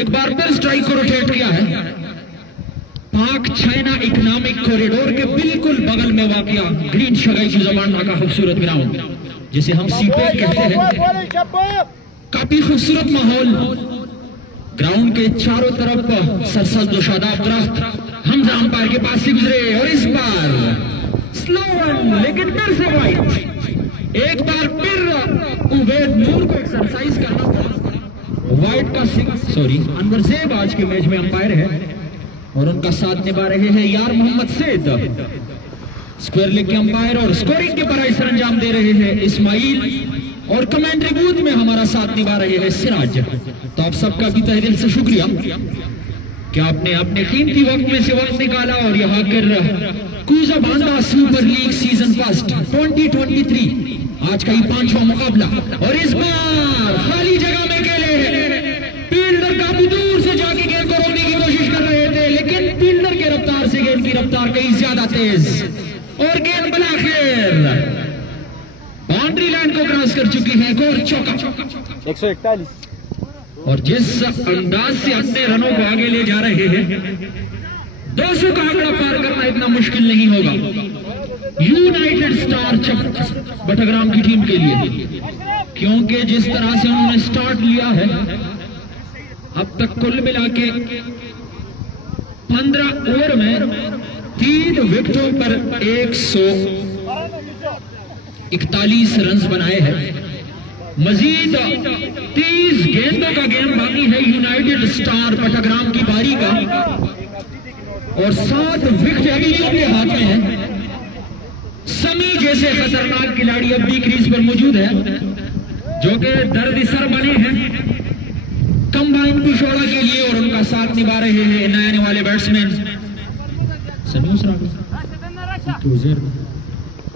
एक बार फिर स्ट्राइक को रोटेट किया है। पाक चाइना इकोनॉमिक कॉरिडोर के बिल्कुल बगल में वाक़िया ग्रीन शगाई की जबान का खूबसूरत ग्राउंड जिसे हम सीपेक कहते हैं। काफी खूबसूरत माहौल, ग्राउंड के चारों तरफ सरसब्ज़ और शादाब दरख्त। हमजा अंपायर के पास से गुजरे और इस बार स्लो रन लेकिन फिर से वाइड। एक बार फिर उबैद नूर को एक्सरसाइज करना था। वाइड का अनवर ज़ेब आज के मैच में अंपायर है और उनका साथ निभा रहे हैं यार मोहम्मद सैद। स्क्वायर लेग के अंपायर और स्कोरिंग के बराबर सरंजाम दे रहे हैं इस्माइल और कमेंट्री बूथ में हमारा साथ निभा रहे हैं सिराज। तो आप सबका भी तहे दिल से शुक्रिया कि आपने अपने कीमती वक्त में से वक्त निकाला और यहाँ कर Kuza Banda super league season first 2023 आज का ही 5वां मुकाबला। और इस बार खाली जगह में खेले हैं। फील्डर काफी दूर से जाके गेंद को रोकने की कोशिश कर रहे थे लेकिन फील्डर के रफ्तार से गेंद की रफ्तार कहीं ज्यादा तेज और गेंद बलाखिर बाउंड्री लाइन को क्रॉस कर चुकी है। एक और चौका 141 और जिस अंदाज से अपने रनों को आगे ले जा रहे हैं 200 का आंकड़ा पार करना इतना मुश्किल नहीं होगा। यूनाइटेड स्टार बटाग्राम की टीम के लिए, क्योंकि जिस तरह से उन्होंने स्टार्ट लिया है अब तक कुल मिला के 15 ओवर में 3 विकेटों पर 141 रन बनाए हैं। मजीद 30 गेंदों का गेम बाकी है यूनाइटेड स्टार बटाग्राम की बारी का, और 7 विकेट अभी उनके हाथ में है। समी जैसे खतरनाक खिलाड़ी अब भी क्रीज पर मौजूद है, जो कि दर्द-ए-सर बने हैं कंबाइन पिछोड़ा के लिए, और उनका साथ निभा रहे हैं नए आने वाले बैट्समैन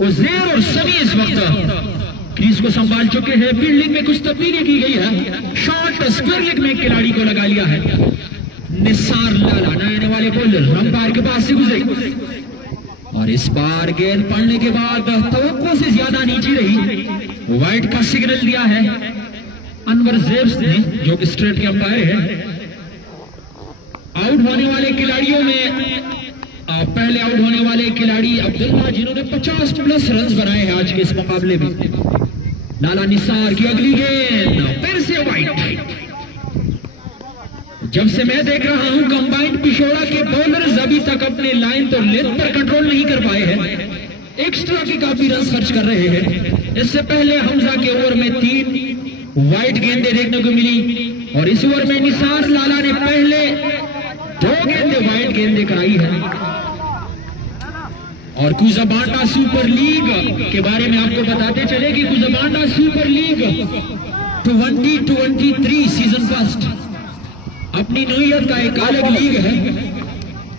उज़ैर और समी। इस वक्त क्रीज को संभाल चुके हैं। फील्डिंग में कुछ तब्दीली की गई है, शॉर्ट स्क्वायर लेग में खिलाड़ी को लगा लिया है। निसार लाला नए आने वाले बॉलर अंपायर के पास से गुजरे, और इस बार गेंद पड़ने के बाद तवक्को से ज्यादा नीचे रही, वाइड का सिग्नल दिया है अनवर जेब्स ने, जो कि स्ट्रेट के अंपायर है। आउट होने वाले खिलाड़ियों में पहले आउट होने वाले खिलाड़ी अब्दुल्ला, जिन्होंने 50+ रन बनाए हैं आज के इस मुकाबले में। लाला निसार की अगली गेंद फिर से वाइड। जब से मैं देख रहा हूं कंबाइंड पिछोड़ा के बॉलर्स अभी तक अपने लाइन तो लेंथ पर कंट्रोल नहीं कर पाए हैं, एक्स्ट्रा की काफी रन खर्च कर रहे हैं। इससे पहले हमजा के ओवर में 3 वाइड गेंदें देखने को मिली, और इस ओवर में निसार लाला ने पहले 2 गेंदें वाइड गेंदें कराई है। और कुजाबांडा सुपर लीग के बारे में आपको बताते चले कि कुजाबांडा सुपर लीग 2023 सीजन फर्स्ट अपनी नौयत का एक अलग लीग है,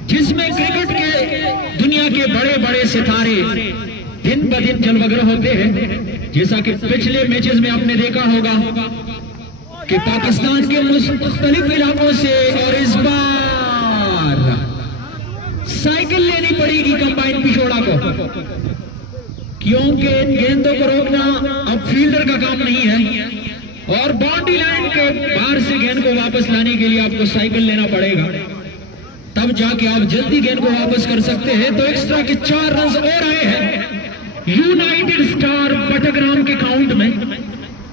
जिसमें क्रिकेट के दुनिया के बड़े बड़े सितारे दिन ब दिन जलवगर होते हैं। जैसा कि पिछले मैचेस में आपने देखा होगा कि पाकिस्तान के मुख्तलिफ इलाकों से, और इस बार साइकिल लेनी पड़ेगी कंबाइन पिछोड़ा को, क्योंकि गेंदों को रोकना अब फील्डर का काम नहीं है, और बाउंड्री लाइन के बाहर से गेंद को वापस लाने के लिए आपको साइकिल लेना पड़ेगा, तब जाके आप जल्दी गेंद को वापस कर सकते हैं। तो एक्स्ट्रा के 4 रन और आए हैं यूनाइटेड स्टार बटाग्राम के काउंट में,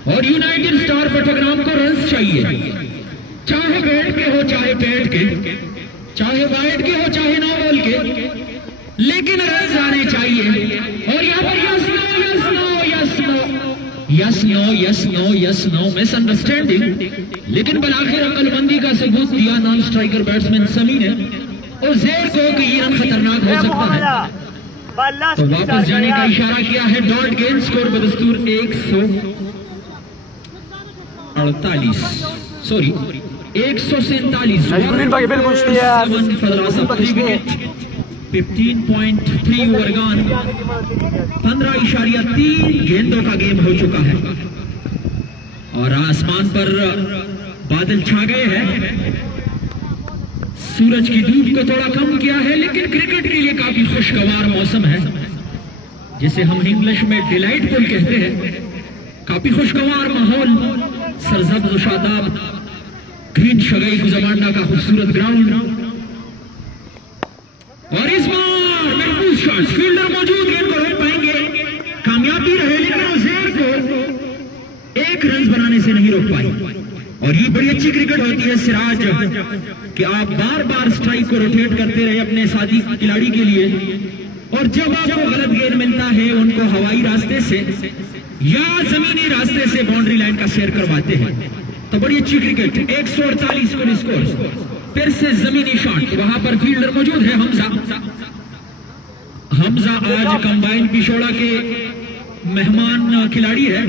और यूनाइटेड स्टार बटाग्राम को रन चाहिए, चाहे बैट के हो चाहे पैट के, चाहे वाइड के हो चाहे नो बॉल के, लेकिन रन आने चाहिए। और यहाँ पर यस नो मिसअंडरस्टैंडिंग, लेकिन बलाखिर अक्लमंदी का सबूत दिया नॉन स्ट्राइकर बैट्समैन समी ने, और जेर को कि ये रन खतरनाक हो सकता है, तो वापस जाने का इशारा किया है। डॉट गेंद स्कोर बदस्तूर 147 15.3 ओवर गॉन, 15.3 गेंदों का गेम हो चुका है, और आसमान पर बादल छा गए हैं। सूरज की धूप को थोड़ा कम किया है, लेकिन क्रिकेट के लिए काफी खुशगवार मौसम है, जिसे हम इंग्लिश में डिलाइटफुल कहते हैं। काफी खुशगवार माहौल, सरसब्ज शादाब, ग्रीन शगई कुजाबांडा का खूबसूरत ग्राउंड, और इस बार महफूज शॉट, फील्डर मौजूद, गेंद को रोक पाएंगे, कामयाबी रहे, लेकिन उज़ैर को 1 रन बनाने से नहीं रोक पाए। और ये बड़ी अच्छी क्रिकेट होती है सिराज, कि आप बार बार स्ट्राइक को रोटेट करते रहे अपने साथी खिलाड़ी के लिए, और जब आपको गलत गेंद मिलता है उनको हवाई रास्ते से या जमीनी रास्ते से बाउंड्री लाइन का शेयर करवाते हैं। तो बड़ी अच्छी क्रिकेट, 148 स्कोर। फिर से जमीनी शॉट, वहां पर फील्डर मौजूद है हमजा आज कंबाइन पिछोड़ा के मेहमान खिलाड़ी है,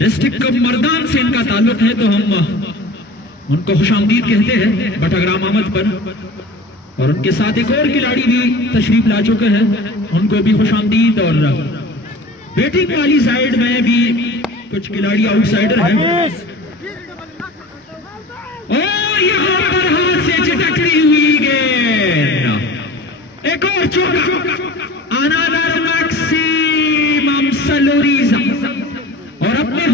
डिस्ट्रिक्ट कप मर्दान से इनका ताल्लुक है, तो हम उनको खुशामदीद कहते हैं बटाग्राम आमद पर। और उनके साथ एक और खिलाड़ी भी तशरीफ ला चुके हैं, उनको भी खुशामदीद। और बैटिंग वाली साइड में भी कुछ खिलाड़ी आउटसाइडर हैं, और यहां पर हाथ से चिटकती हुई गेंद, एक और चौका, अनादर मैक्सिमम सलोरीजा, और अपने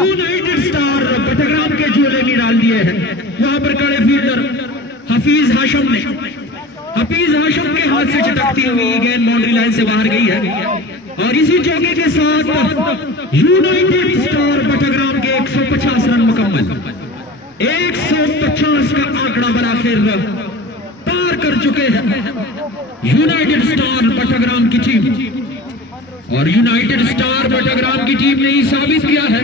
यूनाइटेड स्टार बटाग्राम के झोले में डाल दिए हैं। वहां पर खड़े फील्डर हफीज हाशम ने हफीज हाशिम के हाथ से चटकती हुई गेंद बाउंड्री लाइन से बाहर गई है और इसी चौके के साथ यूनाइटेड स्टार बटाग्राम के 150 रन मुकम्मल। 150 का आंकड़ा बराखिर पार कर चुके हैं यूनाइटेड स्टार बटाग्राम की टीम। और यूनाइटेड स्टार बटाग्राम की टीम ने ही साबित किया है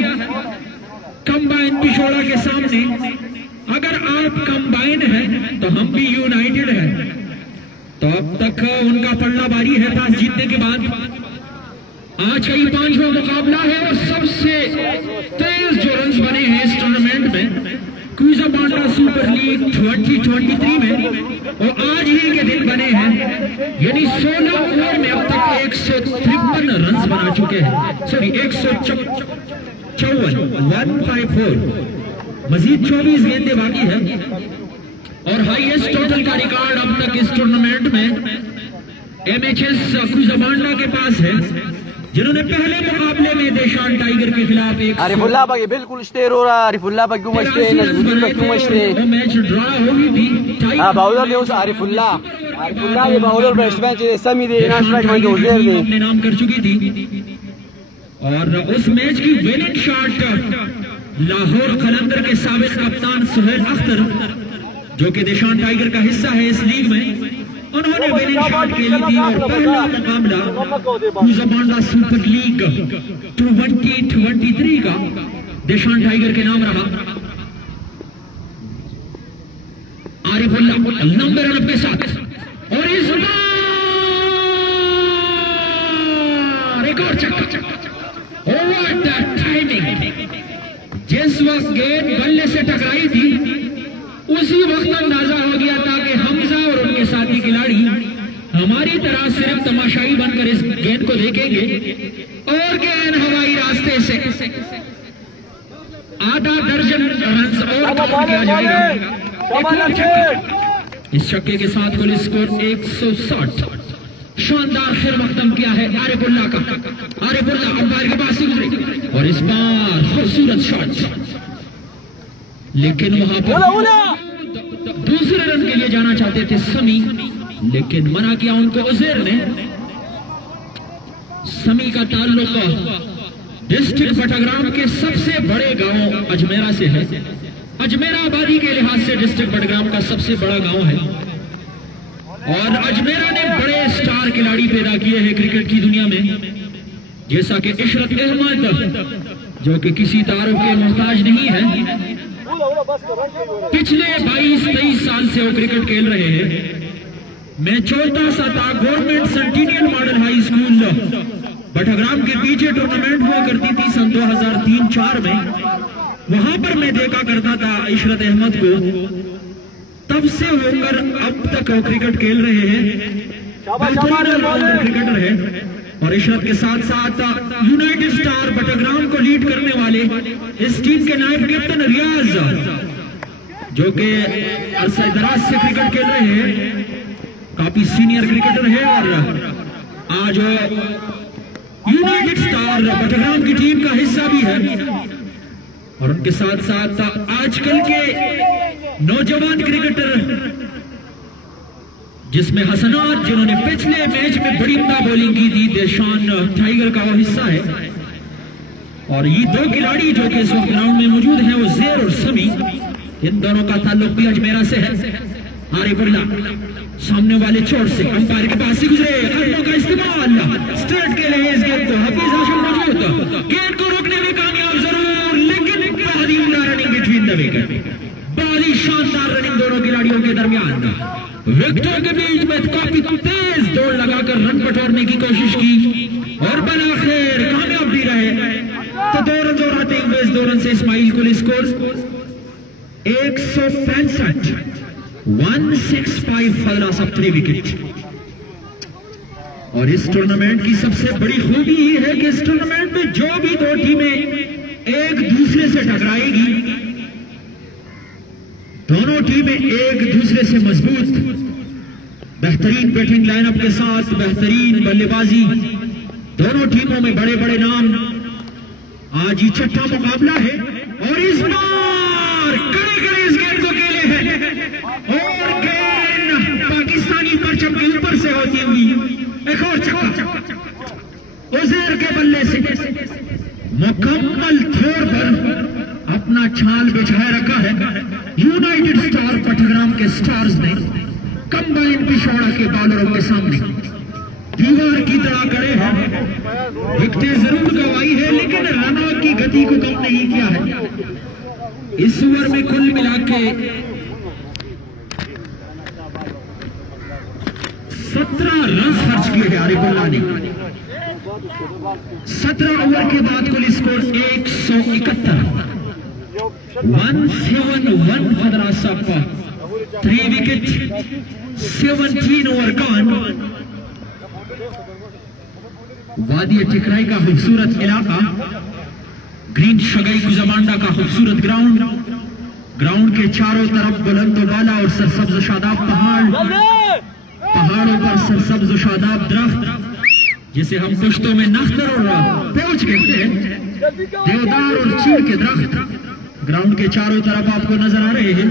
कंबाइन पिछोड़ा के सामने, अगर आप कंबाइन हैं तो हम भी यूनाइटेड हैं। तो अब तक उनका पल्ला भारी है टॉस जीतने के बाद। आज का ये 5वां मुकाबला है और सबसे तेज जो रन बने हैं इस टूर्नामेंट में क्विजा बांड्रा सुपर लीग 2023 में वो आज ही के दिन बने हैं, यानी 16 ओवर में अब तक 153 रन बना चुके हैं। सॉरी 154 मजीद 24 गेंदें बाकी है और हाईएस्ट टोटल का रिकॉर्ड अब तक इस टूर्नामेंट में एमएचएस क्विजा बांड्रा के पास है, जिन्होंने पहले मुकाबले में देशान टाइगर के खिलाफ एक आरिफुल्लाह बाकी बिल्कुल स्टेर हो रहा है। आरिफुल्लाह बाकी क्यों मचते हैं मैच ड्रा हो गई थी। बाउलर ने उस आरिफुल्लाह ये बाउलर बैट्समैन समी दे अपने नाम कर चुकी थी और उस मैच की विनिंग शॉट लाहौर कलंदर के साबिक कप्तान सुहेल अख्तर, जो कि देशान टाइगर का हिस्सा है इस लीग में, उन्होंने विनिंग शॉट खेली थी और पहला मुकाबला क्विजा बांड्रा सुपर लीग 2023 का देशान टाइगर के नाम रहा। आरिफुल्लाह लंबे रन के साथ और इस बार एक और छक्का। What timing! जिस वक्त गेंद बल्ले से टकराई थी उसी वक्त अंदाजा हो गया था कि हमजा और उनके साथी खिलाड़ी हमारी तरह सिर्फ तमाशाई बनकर इस गेंद को देखेंगे और गेंद हवाई रास्ते से आधा दर्जन रन और किया जाएगा। इस छक्के के साथ कुल स्कोर 160। शानदार फिर वक्तम किया है आरिफुल्लाह का। आरिफुल्लाह अंपायर के पास से गुजरे और इस बार खूबसूरत शॉट, लेकिन वहां पर दूसरे रन के लिए जाना चाहते थे समी, लेकिन मना किया उनको उज़ैर ने। समी का ताल्लुक डिस्ट्रिक्ट बटाग्राम के सबसे बड़े गांव अजमेरा से है। अजमेरा आबादी के लिहाज से डिस्ट्रिक्ट बटाग्राम का सबसे बड़ा गांव है और अजमेरा ने बड़े स्टार खिलाड़ी पैदा किए हैं क्रिकेट की दुनिया में, जैसा कि इशरत अहमद, जो कि किसी तारुफ के मोहताज नहीं है। पिछले 22-23 साल से वो क्रिकेट खेल रहे हैं। मैं छोटा सा था, government centennial model high school Battagram के पीछे टूर्नामेंट हुआ करती थी सन 2003-04 में, वहां पर मैं देखा करता था इशरत अहमद को। तब से होकर अब तक वो क्रिकेट खेल रहे हैं, क्रिकेटर है। और इशरत के साथ साथ यूनाइटेड स्टार बटाग्राम को लीड करने वाले इस टीम के नायब कैप्टन रियाज, जो कि अरसे दराज से क्रिकेट खेल रहे हैं, काफी सीनियर क्रिकेटर है और आज यूनाइटेड स्टार बटाग्राम की टीम का हिस्सा भी है। और उनके साथ साथ आजकल के नौजवान क्रिकेटर जिसमें हसनात, जिन्होंने पिछले मैच में बड़ी बॉलिंग की थी, देशान टाइगर का वो हिस्सा है। और ये दो खिलाड़ी जो कि इस वक्त ग्राउंड में मौजूद हैं, वो ज़ेर और समी, इन दोनों का ताल्लुक भी अजमेरा से है। आरिफुल्लाह सामने वाले चोट से अंपायर के पास से गुजरे, अल्लाह का इस्तेमाल स्ट्रेट के लिए इस गेंद को हफीज हाशिम मौजूद, गेंद को रोकने में कामयाब जरूर, लेकिन बादी रनिंग बिटवीन द विकेट, बादी शानदार रनिंग दोनों खिलाड़ियों के दरमियान। विकेटों के बीच में काफी तेज दौड़ लगाकर रन बटोरने की कोशिश की और बलाखिर कामयाब भी रहे। तो 2 रन और आते हुए इस 2 रन से इस्माइल कुल score 165, 165 for loss of 3 wicket. और इस टूर्नामेंट की सबसे बड़ी खूबी ये है कि इस टूर्नामेंट में जो भी 2 टीमें एक दूसरे से टकराएगी, दोनों टीमें एक दूसरे से मजबूत, बेहतरीन बैटिंग लाइनअप के साथ बेहतरीन बल्लेबाजी, दोनों टीमों में बड़े बड़े नाम। आज ही 6वां मुकाबला है और इस बार कड़े इस गेंद को खेले हैं और गेंद पाकिस्तानी परचम के ऊपर से होती हुई एक और छक्का उजैर के बल्ले से मुकम्मल थ्रो पर अपना छाल बिछाए रखा है यूनाइटेड स्टार पटग्राम के स्टार्स ने कंबाइन पिछौड़ा के बॉलरों के सामने दीवार की तरह खड़े हैं। विकेटें जरूर गंवाई है लेकिन रनों की गति को कम नहीं किया है। इस ओवर में कुल मिला के 17 रन खर्च किए हैं आरिफुल्लाह ने। 17 ओवर के बाद कुल score 171 171 for the Rasapa 3 wicket 17 over gone। वादी टिकराई का खूबसूरत इलाका, ग्रीन शगई गुजमांडा का खूबसूरत ग्राउंड, ग्राउंड के चारों तरफ बुलंद बाला और सरसब्ज शादाब पहाड़, पहाड़ों पर सरसब्ज शादाब दरख्त जिसे हम पुश्तों में नख्तर और पोच कहते हैं, देवदार और चीड़ के दरख्त ग्राउंड के चारों तरफ आपको नजर आ रहे हैं।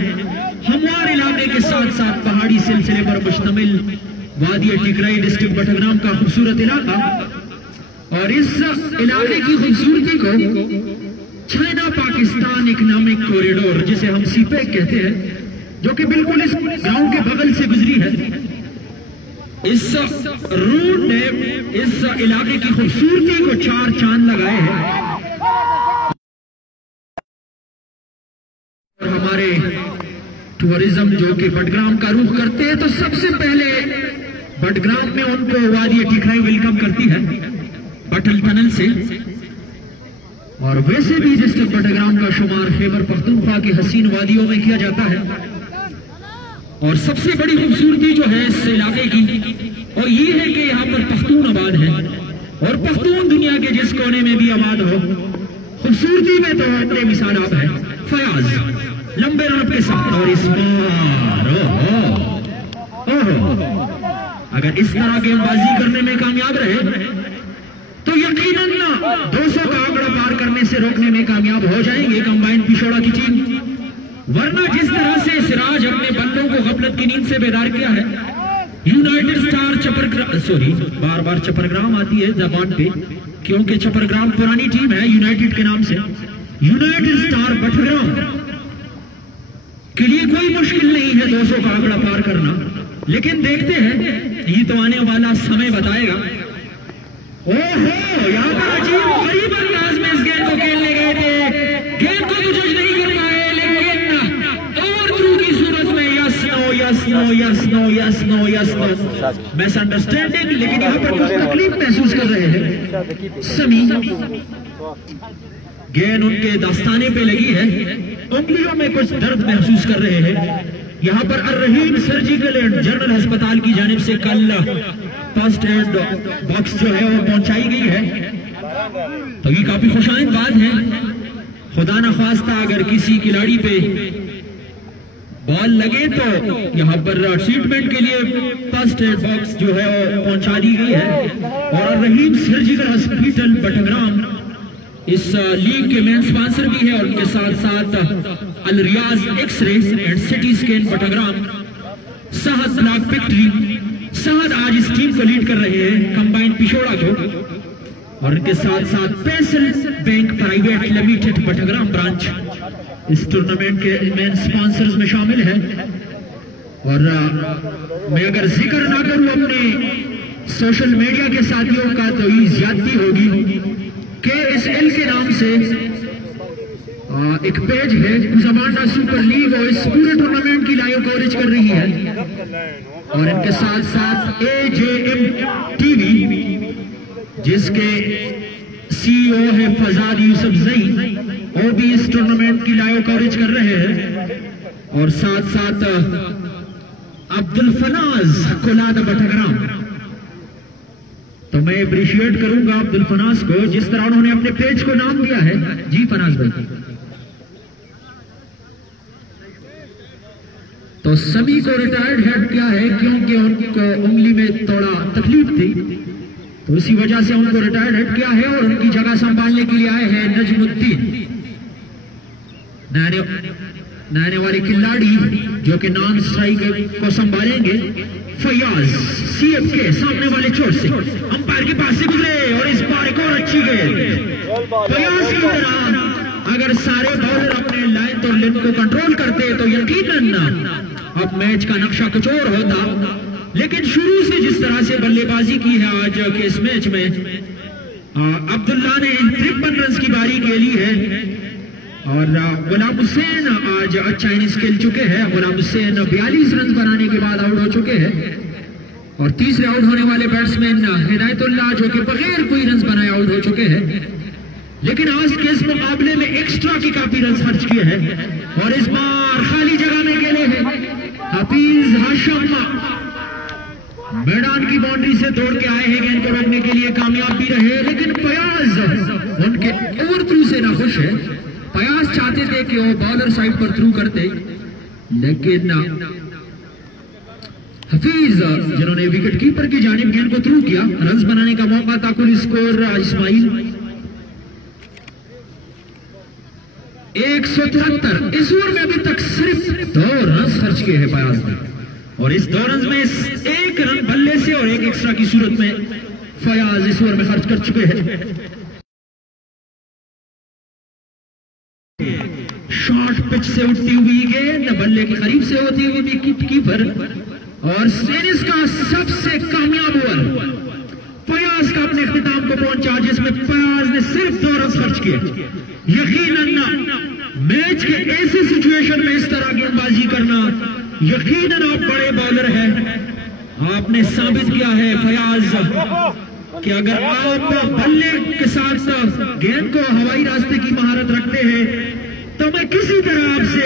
हमवार इलाके के साथ साथ पहाड़ी सिलसिले पर मुश्तमिल वादी टिकराई डिस्ट्रिक्ट बटग्राम का खूबसूरत इलाका, और इस इलाके की खूबसूरती को चाइना पाकिस्तान इकोनॉमिक कॉरिडोर जिसे हम सीपेक कहते हैं, जो कि बिल्कुल इस ग्राउंड के बगल से गुजरी है, इस रोड ने इस इलाके की खूबसूरती को 4 चांद लगाए हैं। और हमारे टूरिज्म जो कि बटग्राम का रुख करते हैं तो सबसे पहले बटग्राम में उनको वादी टिकराई वेलकम करती है बटल टनल से। और वैसे भी डिस्ट्रिक्ट बटग्राम का शुमार खैबर पख्तूनख्वा की हसीन वादियों में किया जाता है। और सबसे बड़ी खूबसूरती जो है इस इलाके की और ये है कि यहाँ पर पख्तून आबाद है, और पख्तून दुनिया के जिस कोने में भी आबाद हो, खूबसूरती में तो अपने मिसाल आप है। फयाज लंबे रन के साथ, और इस बार अगर इस तरह गेंदबाजी करने में कामयाब रहे तो यकीनन 200 का आंकड़ा पार करने से रोकने में कामयाब हो जाएंगे कंबाइन पिछौड़ा की टीम। वरना जिस तरह से सिराज अपने बल्लों को गफलत की नींद से बेदार किया है, यूनाइटेड स्टार बार बार चपरग्राम आती है जबान पे क्योंकि चपरग्राम पुरानी टीम है यूनाइटेड के नाम से। यूनाइटेड स्टार बटग्राम के लिए कोई मुश्किल नहीं है 200 का आंकड़ा पार करना, लेकिन देखते हैं ये तो आने वाला समय बताएगा। ओहो, यहाँ पर अजीब गरीब अंदाज में इस गेंद को खेलने गए थे, गेंद को तो जज नहीं कर पाए, लेकिन ओवर थ्रू की सूरत में यस नो मिसअंडरस्टैंडिंग, लेकिन यहाँ पर कुछ तकलीफ महसूस कर रहे हैं समी। गेंद उनके दस्ताने पे लगी है, उंगलियों में कुछ दर्द महसूस कर रहे हैं। यहाँ पर अर्रहीम सर्जिकल एंड जनरल अस्पताल की जानिब से कल फर्स्ट एड बॉक्स जो है वो पहुंचाई गई है, तो ये काफी खुशाइंद बात है। खुदा न खास्ता अगर किसी खिलाड़ी पे बॉल लगे तो यहाँ पर ट्रीटमेंट के लिए फर्स्ट एड बॉक्स जो है वो पहुंचा दी गई है। और अर्रहीम सर्जिकल हॉस्पिटल बटग्राम इस लीग के मेन स्पॉन्सर भी है, और उनके साथ साथ Al Riaz X ray and CT scan Battagram, Sahad block factory, Sahad आज इस टीम को लीड कर रहे हैं कंबाइन पिछौड़ा को, और उनके साथ साथ पैसल bank private limited Battagram branch इस टूर्नामेंट के मेन स्पॉन्सर्स में शामिल है। और मैं अगर जिक्र ना करूं अपने सोशल मीडिया के साथियों का तो ये ज्यादती होगी कि इस एल के नाम से एक पेज है गुजमांडा सुपर लीग, और इस पूरे टूर्नामेंट की लाइव कवरेज कर रही है। और इनके साथ साथ AJM TV जिसके CEO है फजाद यूसुफ जई, वो भी इस टूर्नामेंट की लाइव कवरेज कर रहे हैं। और साथ साथ अब्दुल फनाज कोलाद बटग्राम, तो मैं अप्रिशिएट करूंगा अब्दुल फनाज को जिस तरह उन्होंने अपने पेज को नाम दिया है। जी फनाज भाई, तो सभी को रिटायर्ड हेड किया है क्योंकि उनको उंगली में थोड़ा तकलीफ थी, तो उसी वजह से उनको रिटायर्ड हेड किया है। और उनकी जगह संभालने के लिए आए हैं नजमुद्दीन, नए वाले खिलाड़ी जो कि नॉन स्ट्राइक को संभालेंगे। फयाज सीएफ के सामने वाले चोट से अंपायर के पास से गुजरे और इस बार एक और अच्छी गेंद। फयाज की तरह अगर सारे बॉलर अपने लाइन और लेंथ को कंट्रोल करते तो यकीनन अब मैच का नक्शा कुछ और होता, लेकिन शुरू से जिस तरह से बल्लेबाजी की है आज के इस मैच में, अब्दुल्ला ने 53 रन की बारी खेली है और गुलाम हुसैन आज अच्छा इनिंग्स खेल चुके हैं। गुलाम हुसैन 42 रन बनाने के बाद आउट हो चुके हैं और तीसरे आउट होने वाले बैट्समैन हिदायतुल्लाह जो कि बगैर कोई रन बनाए आउट हो चुके हैं, लेकिन आज के इस मुकाबले में एक्स्ट्रा की काफी रन खर्च किए हैं और इस बार खाली जगह में खेले हैं। हफीज हाशिम मैदान की बाउंड्री से दौड़ के आए हैं, गेंद को रोकने के लिए कामयाब भी रहे, लेकिन फयाज उनके ओवर थ्रू से ना खुश है। फयाज चाहते थे कि वो बॉलर साइड पर थ्रू करते, लेकिन हफीज जिन्होंने विकेट कीपर की जानिब गेंद को थ्रू किया, रन बनाने का मौका था। कुल स्कोर इस्माइल 173। इस ओवर में अभी तक सिर्फ 2 रन खर्च किए हैं फयाज ने और इस 2 रन में 1 रन बल्ले से और 1 एक्स्ट्रा की सूरत में फयाज इस ओवर में खर्च कर चुके हैं। शॉर्ट पिच से उठती हुई गेंद बल्ले के करीब से होती हुई विकेट कीपर और सीरीज का सबसे कामयाब ओवर फयाज का अपने इख्तिताम को पहुंचा, जिसमें फयाज ने सिर्फ 2 रन खर्च किए। यकीनन मैच के ऐसे सिचुएशन में इस तरह गेंदबाजी करना, यकीनन आप बड़े बॉलर हैं। आपने साबित किया है फयाज कि अगर आप बल्ले के साथ गेंद को हवाई रास्ते की महारत रखते हैं तो मैं किसी तरह आपसे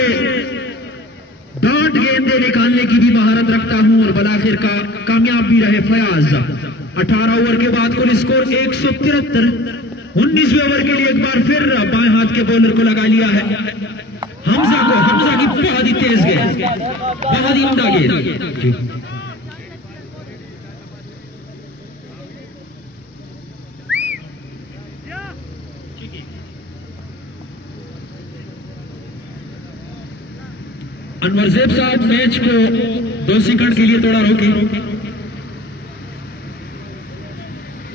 डॉट गेंदे निकालने की भी महारत रखता हूं और बलाखिर का कामयाब भी रहे फयाज। 18 ओवर के बाद कुल स्कोर 173। 19वें ओवर के लिए एक बार फिर बाएं हाथ के बॉलर को लगा लिया है हमजा की बहुत ही तेज गेंद, बहुत ही उम्दा गेंद। अनवरजेब साहब मैच को 2 सेकंड के लिए थोड़ा रोके।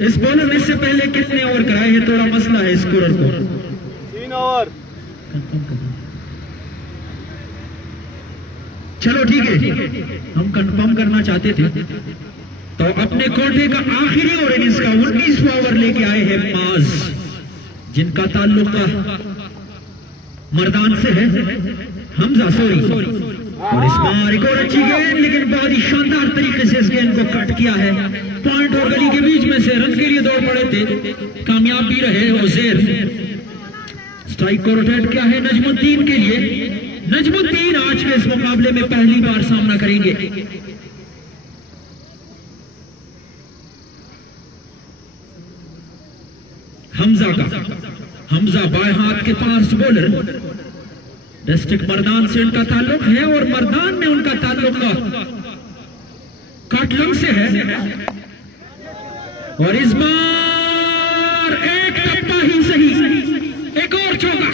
इस बॉलर ने इससे पहले कितने ओवर कराए हैं, थोड़ा मसला है स्कोरर को। 3 ओवर। चलो ठीक है, हम कंफर्म करना चाहते थे। तो अपने कोटे का आखिरी ओवर इनिंग्स का 19वां ओवर लेके आए हैं माज, जिनका ताल्लुक मर्दान से है। हमजा सॉरी, और इस बार एक और अच्छी गेंद, लेकिन बहुत ही शानदार तरीके से इस गेंद को कट किया है। पॉइंट और गली के बीच में से रन के लिए दौड़ पड़े थे, कामयाब भी रहे। उज़ैर स्ट्राइक को रोटेट किया है नजमुद्दीन के लिए। नजमुद्दीन आज के इस मुकाबले में पहली बार सामना करेंगे। हमजा बाएं हाथ के फास्ट बॉलर, डिस्ट्रिक्ट मर्दान से उनका ताल्लुक है और मर्दान में उनका ताल्लुक काटलंग से है। और इस बार एक टप्पा ही सही, एक और चौका,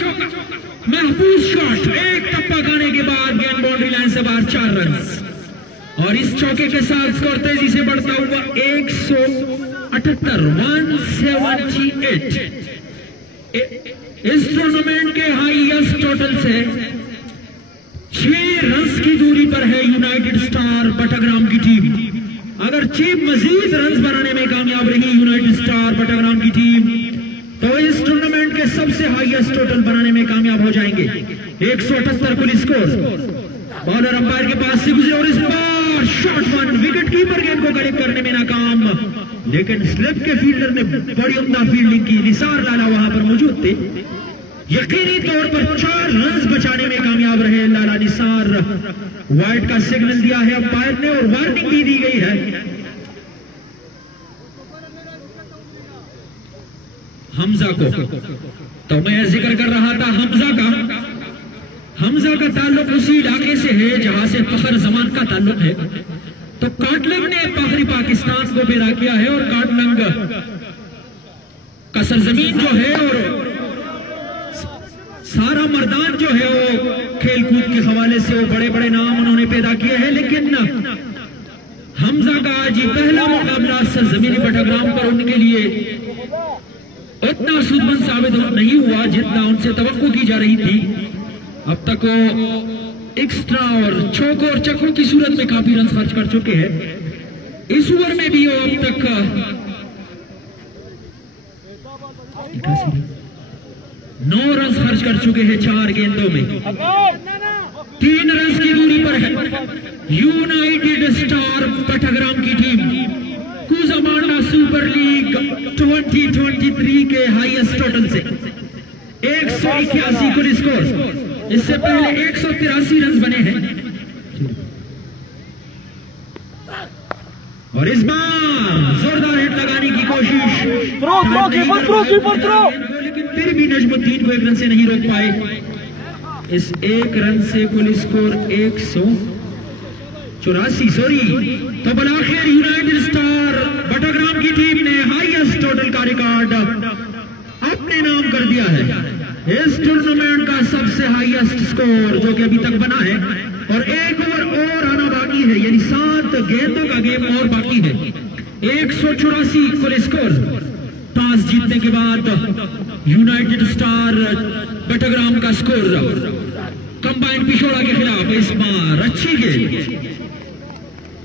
महफूज शॉट, एक टप्पा गाने के बाद गेंद बाउंड्री लाइन से बाहर 4 रन। और इस चौके के साथ स्कोर तेजी से बढ़ता हुआ 178 178। इस टूर्नामेंट के हाईएस्ट टोटल से 6 रन की दूरी पर है यूनाइटेड स्टार बटाग्राम की टीम। अगर चीफ मजीद रन बनाने में कामयाब रही यूनाइटेड स्टार बटाग्राम की टीम, तो इस टूर्नामेंट के सबसे हाईएस्ट टोटल बनाने में कामयाब हो जाएंगे। 178 कुल स्कोर। बॉलर अंपायर के पास से गुजरे और इस बार शॉट वन, विकेट कीपर गेंद को करीब करने में नाकाम, लेकिन स्लिप के फील्डर ने बड़ी उम्दा फील्डिंग की। निसार लाला वहां पर मौजूद थे, यकीनी तौर पर 4 रन बचाने में कामयाब रहे लाला निसार। वाइड का सिग्नल दिया है अंपायर ने और वार्निंग भी दी गई है। हमजा को, तो मैं जिक्र कर रहा था हमजा का ताल्लुक उसी इलाके से है जहां से फखर जमान का ताल्लुक है। तो काटलंग ने पाखरी पाकिस्तान को बेरा किया है और काटलंग का सरजमीन जो है और सारा मर्दान जो है वो खेल कूद के हवाले से वो बड़े बड़े नाम उन्होंने पैदा किए हैं, लेकिन हमजा का आज ये पहला मुकाबला सरजमीनी बटाग्राम पर उनके लिए उतना सूदमंद साबित नहीं हुआ जितना उनसे तवक्को की जा रही थी। अब तक वो एक्स्ट्रा और चौको और चक्कों की सूरत में काफी रन खर्च कर चुके हैं। इस ओवर में भी वो अब तक 9 रन खर्च कर चुके हैं 4 गेंदों में। 3 रन की दूरी पर है यूनाइटेड स्टार बटाग्राम की टीम। कुजामांडा सुपर लीग 2023 के हाईएस्ट टोटल से 181 कुल स्कोर। इससे पहले 183 रन बने हैं और इस बार जोरदार हिट लगाने की कोशिश, लेकिन फिर भी नजमुद्दीन को 1 रन से नहीं रोक पाए। इस 1 रन से कुल स्कोर 184। तो बलाखिर यूनाइटेड स्टार बटाग्राम की टीम ने हाईएस्ट टोटल का रिकॉर्ड अपने नाम कर दिया है। इस टूर्नामेंट का सबसे हाईएस्ट स्कोर जो कि अभी तक बना है, और 1 ओवर और आना बाकी है, यानी 7 गेंदों का गेम और बाकी है। 184 कुल स्कोर। टॉस जीतने के बाद यूनाइटेड स्टार बटाग्राम का स्कोर कंबाइंड पिछोड़ा के खिलाफ इस बार अच्छी गेंद,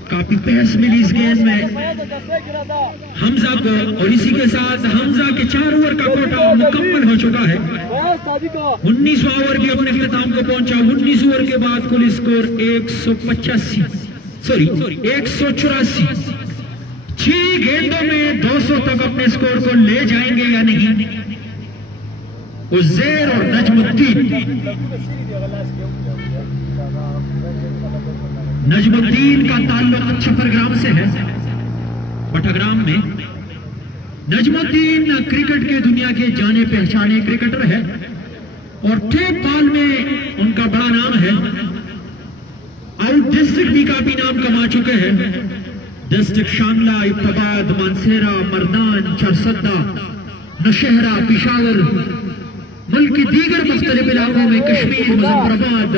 काफी बहस मिली इस गेंद में हमजा को, और इसी के साथ हमजा के 4 ओवर का कोटा मुकम्मल हो चुका है। 19वां ओवर भी अपने इख्तिताम को पहुंचा। 19 ओवर के बाद कुल स्कोर 184। 6 गेंदों में 200 तक अपने स्कोर को ले जाएंगे या नहीं उज़ैर और नजमुद्दीन का ताल्लुक छपरग्राम से है। बटाग्राम में नजमुद्दीन क्रिकेट के दुनिया के जाने पहचाने क्रिकेटर है और टेप बॉल में उनका बड़ा नाम है। आउट डिस्ट्रिक्ट भी काफी नाम कमा चुके हैं। डिस्ट्रिक्ट शामला, इब्तबाद, मानसेरा, मर्दान, चरसद्दा, नौशहरा, पिशावर, मुल्क की दीगर मुख्तलिफ इलाकों में, कश्मीर, मुजफ्फराबाद,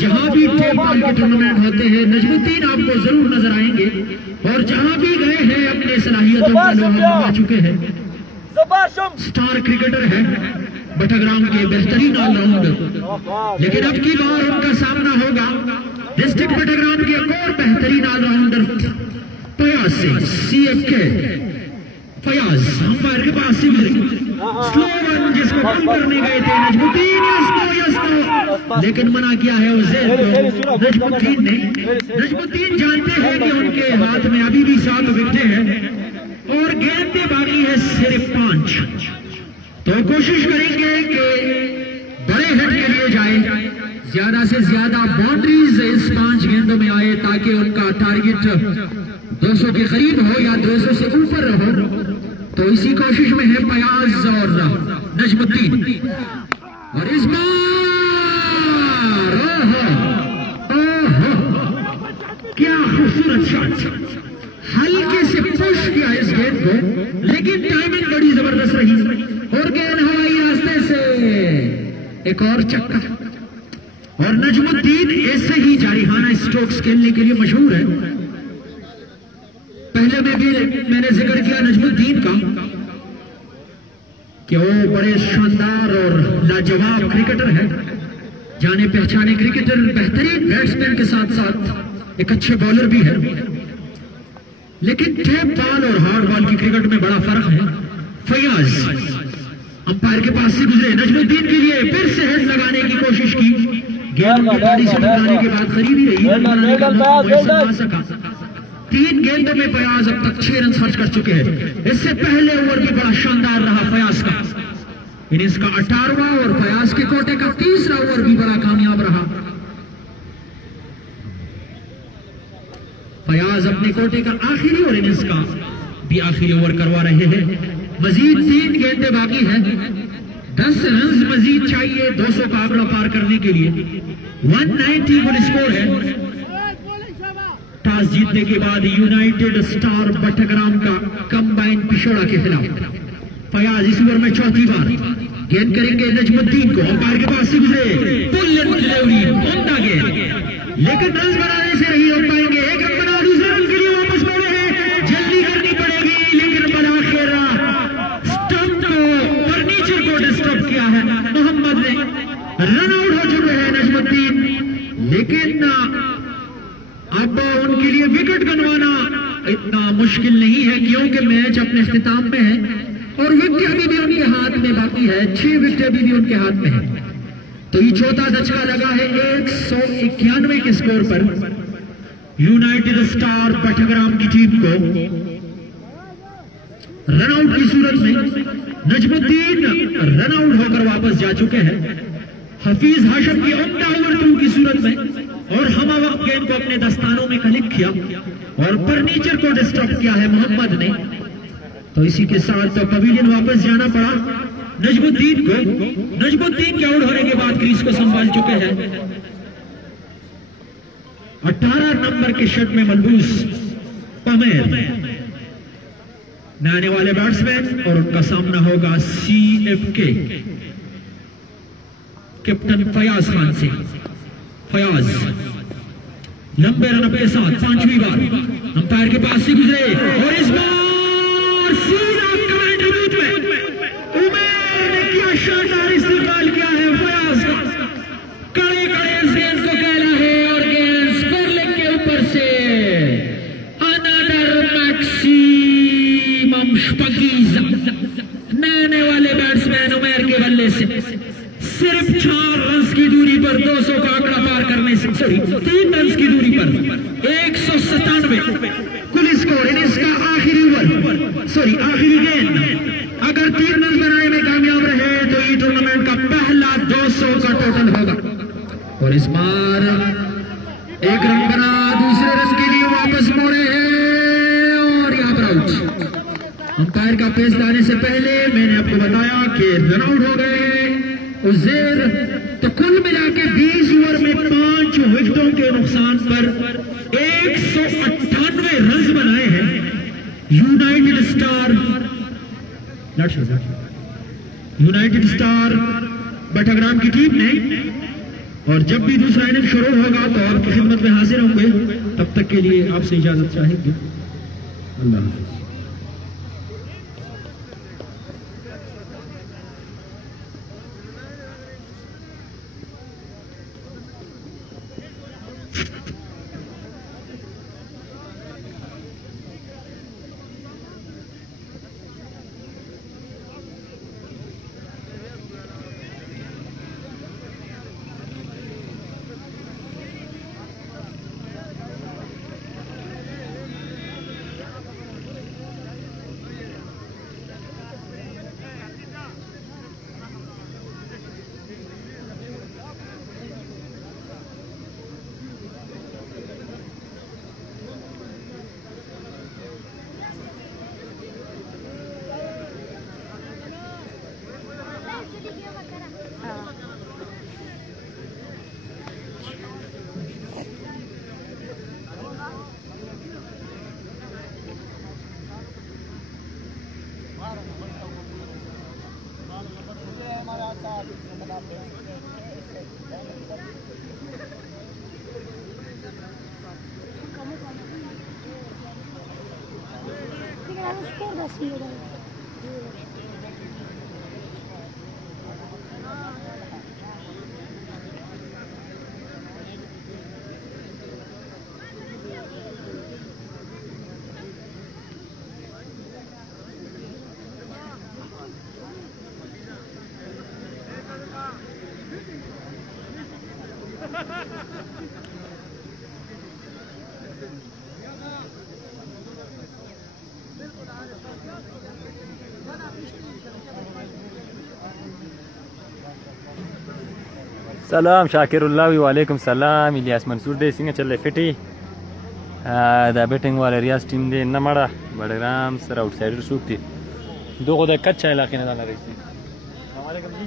जहां भी टेप बॉल के टूर्नामेंट होते हैं नजमुद्दीन आपको जरूर नजर आएंगे। और जहां भी गए हैं अपने सलाहियतों का लोहा आ चुके हैं। स्टार क्रिकेटर है, बटाग्राम के बेहतरीन ऑलराउंडर। लेकिन अब की बार उनका सामना होगा डिस्ट्रिक्ट बटाग्राम के एक और बेहतरीन ऑलराउंडर फयाज से। CFK फयाज अंपायर के पास से स्लो रन जिसको कम करने गए थे नजमुद्दीन, लेकिन मना किया है उज़ैर को नजमुद्दीन ने। नजमुद्दीन जानते हैं कि उनके हाथ में अभी भी 7 विकेटें हैं और गेंदें बाकी है सिर्फ 5। तो कोशिश करेंगे कि बड़े हिट के लिए जाए, ज्यादा से ज्यादा बाउंड्रीज इस 5 गेंदों में आए ताकि उनका टारगेट 200 के करीब हो या 200 से ऊपर रहो। तो इसी कोशिश में है फयाज और नजमुद्दीन। और इस बार क्या खूबसूरत शॉट, हल्के से पुश किया इस गेंद को, लेकिन टाइमिंग बड़ी जबरदस्त रही और गेंद हवाई रास्ते से एक और चक्का। और नजमुद्दीन ऐसे ही जारिहाना स्ट्रोक्स खेलने के लिए मशहूर है। पहले में भी मैंने जिक्र किया नजमुद्दीन का कि वो बड़े शानदार और लाजवाब क्रिकेटर है, जाने पहचाने क्रिकेटर, बेहतरीन बैट्समैन के साथ साथ एक अच्छे बॉलर भी है। लेकिन टेप बॉल और हार्ड बॉल की क्रिकेट में बड़ा फर्क है। फयाज अंपायर के पास से गुजरे, नजमुद्दीन के लिए फिर से हेड लगाने की कोशिश की, गेंद गाड़ी से टकराने के बाद करीबी रही, सका। 3 गेंदों में फयाज अब तक 6 रन खर्च कर चुके हैं। इससे पहले ओवर भी बड़ा शानदार रहा फयाज का। इनिंग्स का 18वां और फयाज के कोटे का 30वां ओवर भी बड़ा कामयाब रहा। फयाज अपने कोटे का आखिरी और इनिंग्स का भी आखिरी ओवर करवा रहे हैं। मजीद 3 गेंदें बाकी हैं। 10 रन मजीद चाहिए 200 का आंकड़ा पार करने के लिए। 190 कुल स्कोर है। टॉस जीतने के बाद यूनाइटेड स्टार बटाग्राम का कंबाइन पिछोड़ा के खिलाफ फयाज इस ओवर में 4थी बार गेंद करेंगे नजमुद्दीन को, अंपायर के पास से गुजरे, बुलेट डिलीवरी, उम्दा गेंद, लेकिन रन बनाने से नहीं हो पाएंगे। एक रन बना, दूसरे रन के लिए वापस मोड़े हैं, जल्दी करनी पड़ेगी, लेकिन बलाखिर स्टंप को, फर्नीचर को डिस्टर्ब किया है मोहम्मद ने। रन आउट हो चुके हैं नजमुद्दीन, लेकिन अब उनके लिए विकेट बनवाना इतना मुश्किल नहीं है, क्योंकि मैच अपने इख्तिताम में है और विकेट अभी भी उनके हाथ में बाकी है, 6 विकेट अभी भी उनके हाथ में है। तो ये चौथा धचका लगा है 191 के स्कोर पर यूनाइटेड स्टार बटग्राम की टीम को। रनआउट की सूरत में नजमुद्दीन रनआउट होकर वापस जा चुके हैं। हफीज हाशिम की उम्दा ओवर 2 की सूरत में, और हम वक्त गेंद को अपने दस्तानों में कलिक किया और फर्नीचर को डिस्टर्ब किया है मोहम्मद ने। तो इसी के साथ तो पवेलियन वापस जाना पड़ा नजमुद्दीन को। नजमुद्दीन के आउट होने के बाद क्रीज को संभाल चुके हैं 18 नंबर के शर्ट में मलबूस पमेर, नए आने वाले बैट्समैन, और उनका सामना होगा CFK कैप्टन फयाज खान से। फयाज लंबे रन के साथ 5वीं बार अंपायर के पास से गुजरे, और इस बार सीधा कमेंट्री बूथ में उमेर ने किया शानदार इस्तेमाल किया है फयाज का। कड़े कड़े इस गेंद को कहना है, और गेंद स्पर्लिंग के ऊपर से अनदर मैक्सिमम शपकीज़, नए वाले बैट्समैन उमेर के बल्ले से सिर्फ 4 रन की दूरी पर 200 का आंकड़ा पार करने से, 3 रन की दूरी पर 197 कुल स्कोर इनिंग्स का आखिरी आखिरी गेंद। अगर 3 रन बनाने में कामयाब रहे तो ये टूर्नामेंट का पहला 200 का टोटल होगा। और इस बार 1 रन बना, दूसरे रन के लिए वापस मोड़े हैं, और यहाँ पर आउट। अंपायर का पेस लाने से पहले मैंने आपको बताया कि रन आउट हो गए उज़ैर। तो कुल मिला के 20 ओवर में 5 विकेटों के नुकसान पर 198 रन बनाए हैं यूनाइटेड स्टार बटग्राम की टीम ने। और जब भी दूसरा इनिंग शुरू होगा तो आपकी खिदमत में हाजिर होंगे। तब तक के लिए आपसे इजाजत चाहेंगे। अल्लाह हाफ़िज़। सलाम शाकिरुल्लाह वालेकुम सलाम इलियास मंसूर दे सिंह चले फिटी दा बैटिंग वाले रियाज टीम दे नमड़ा बड़ग्राम सर आउटसाइडर सूखती दो खुदा कच्चा इलाके में डाला रही थी। वालेकुम जी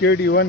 KD1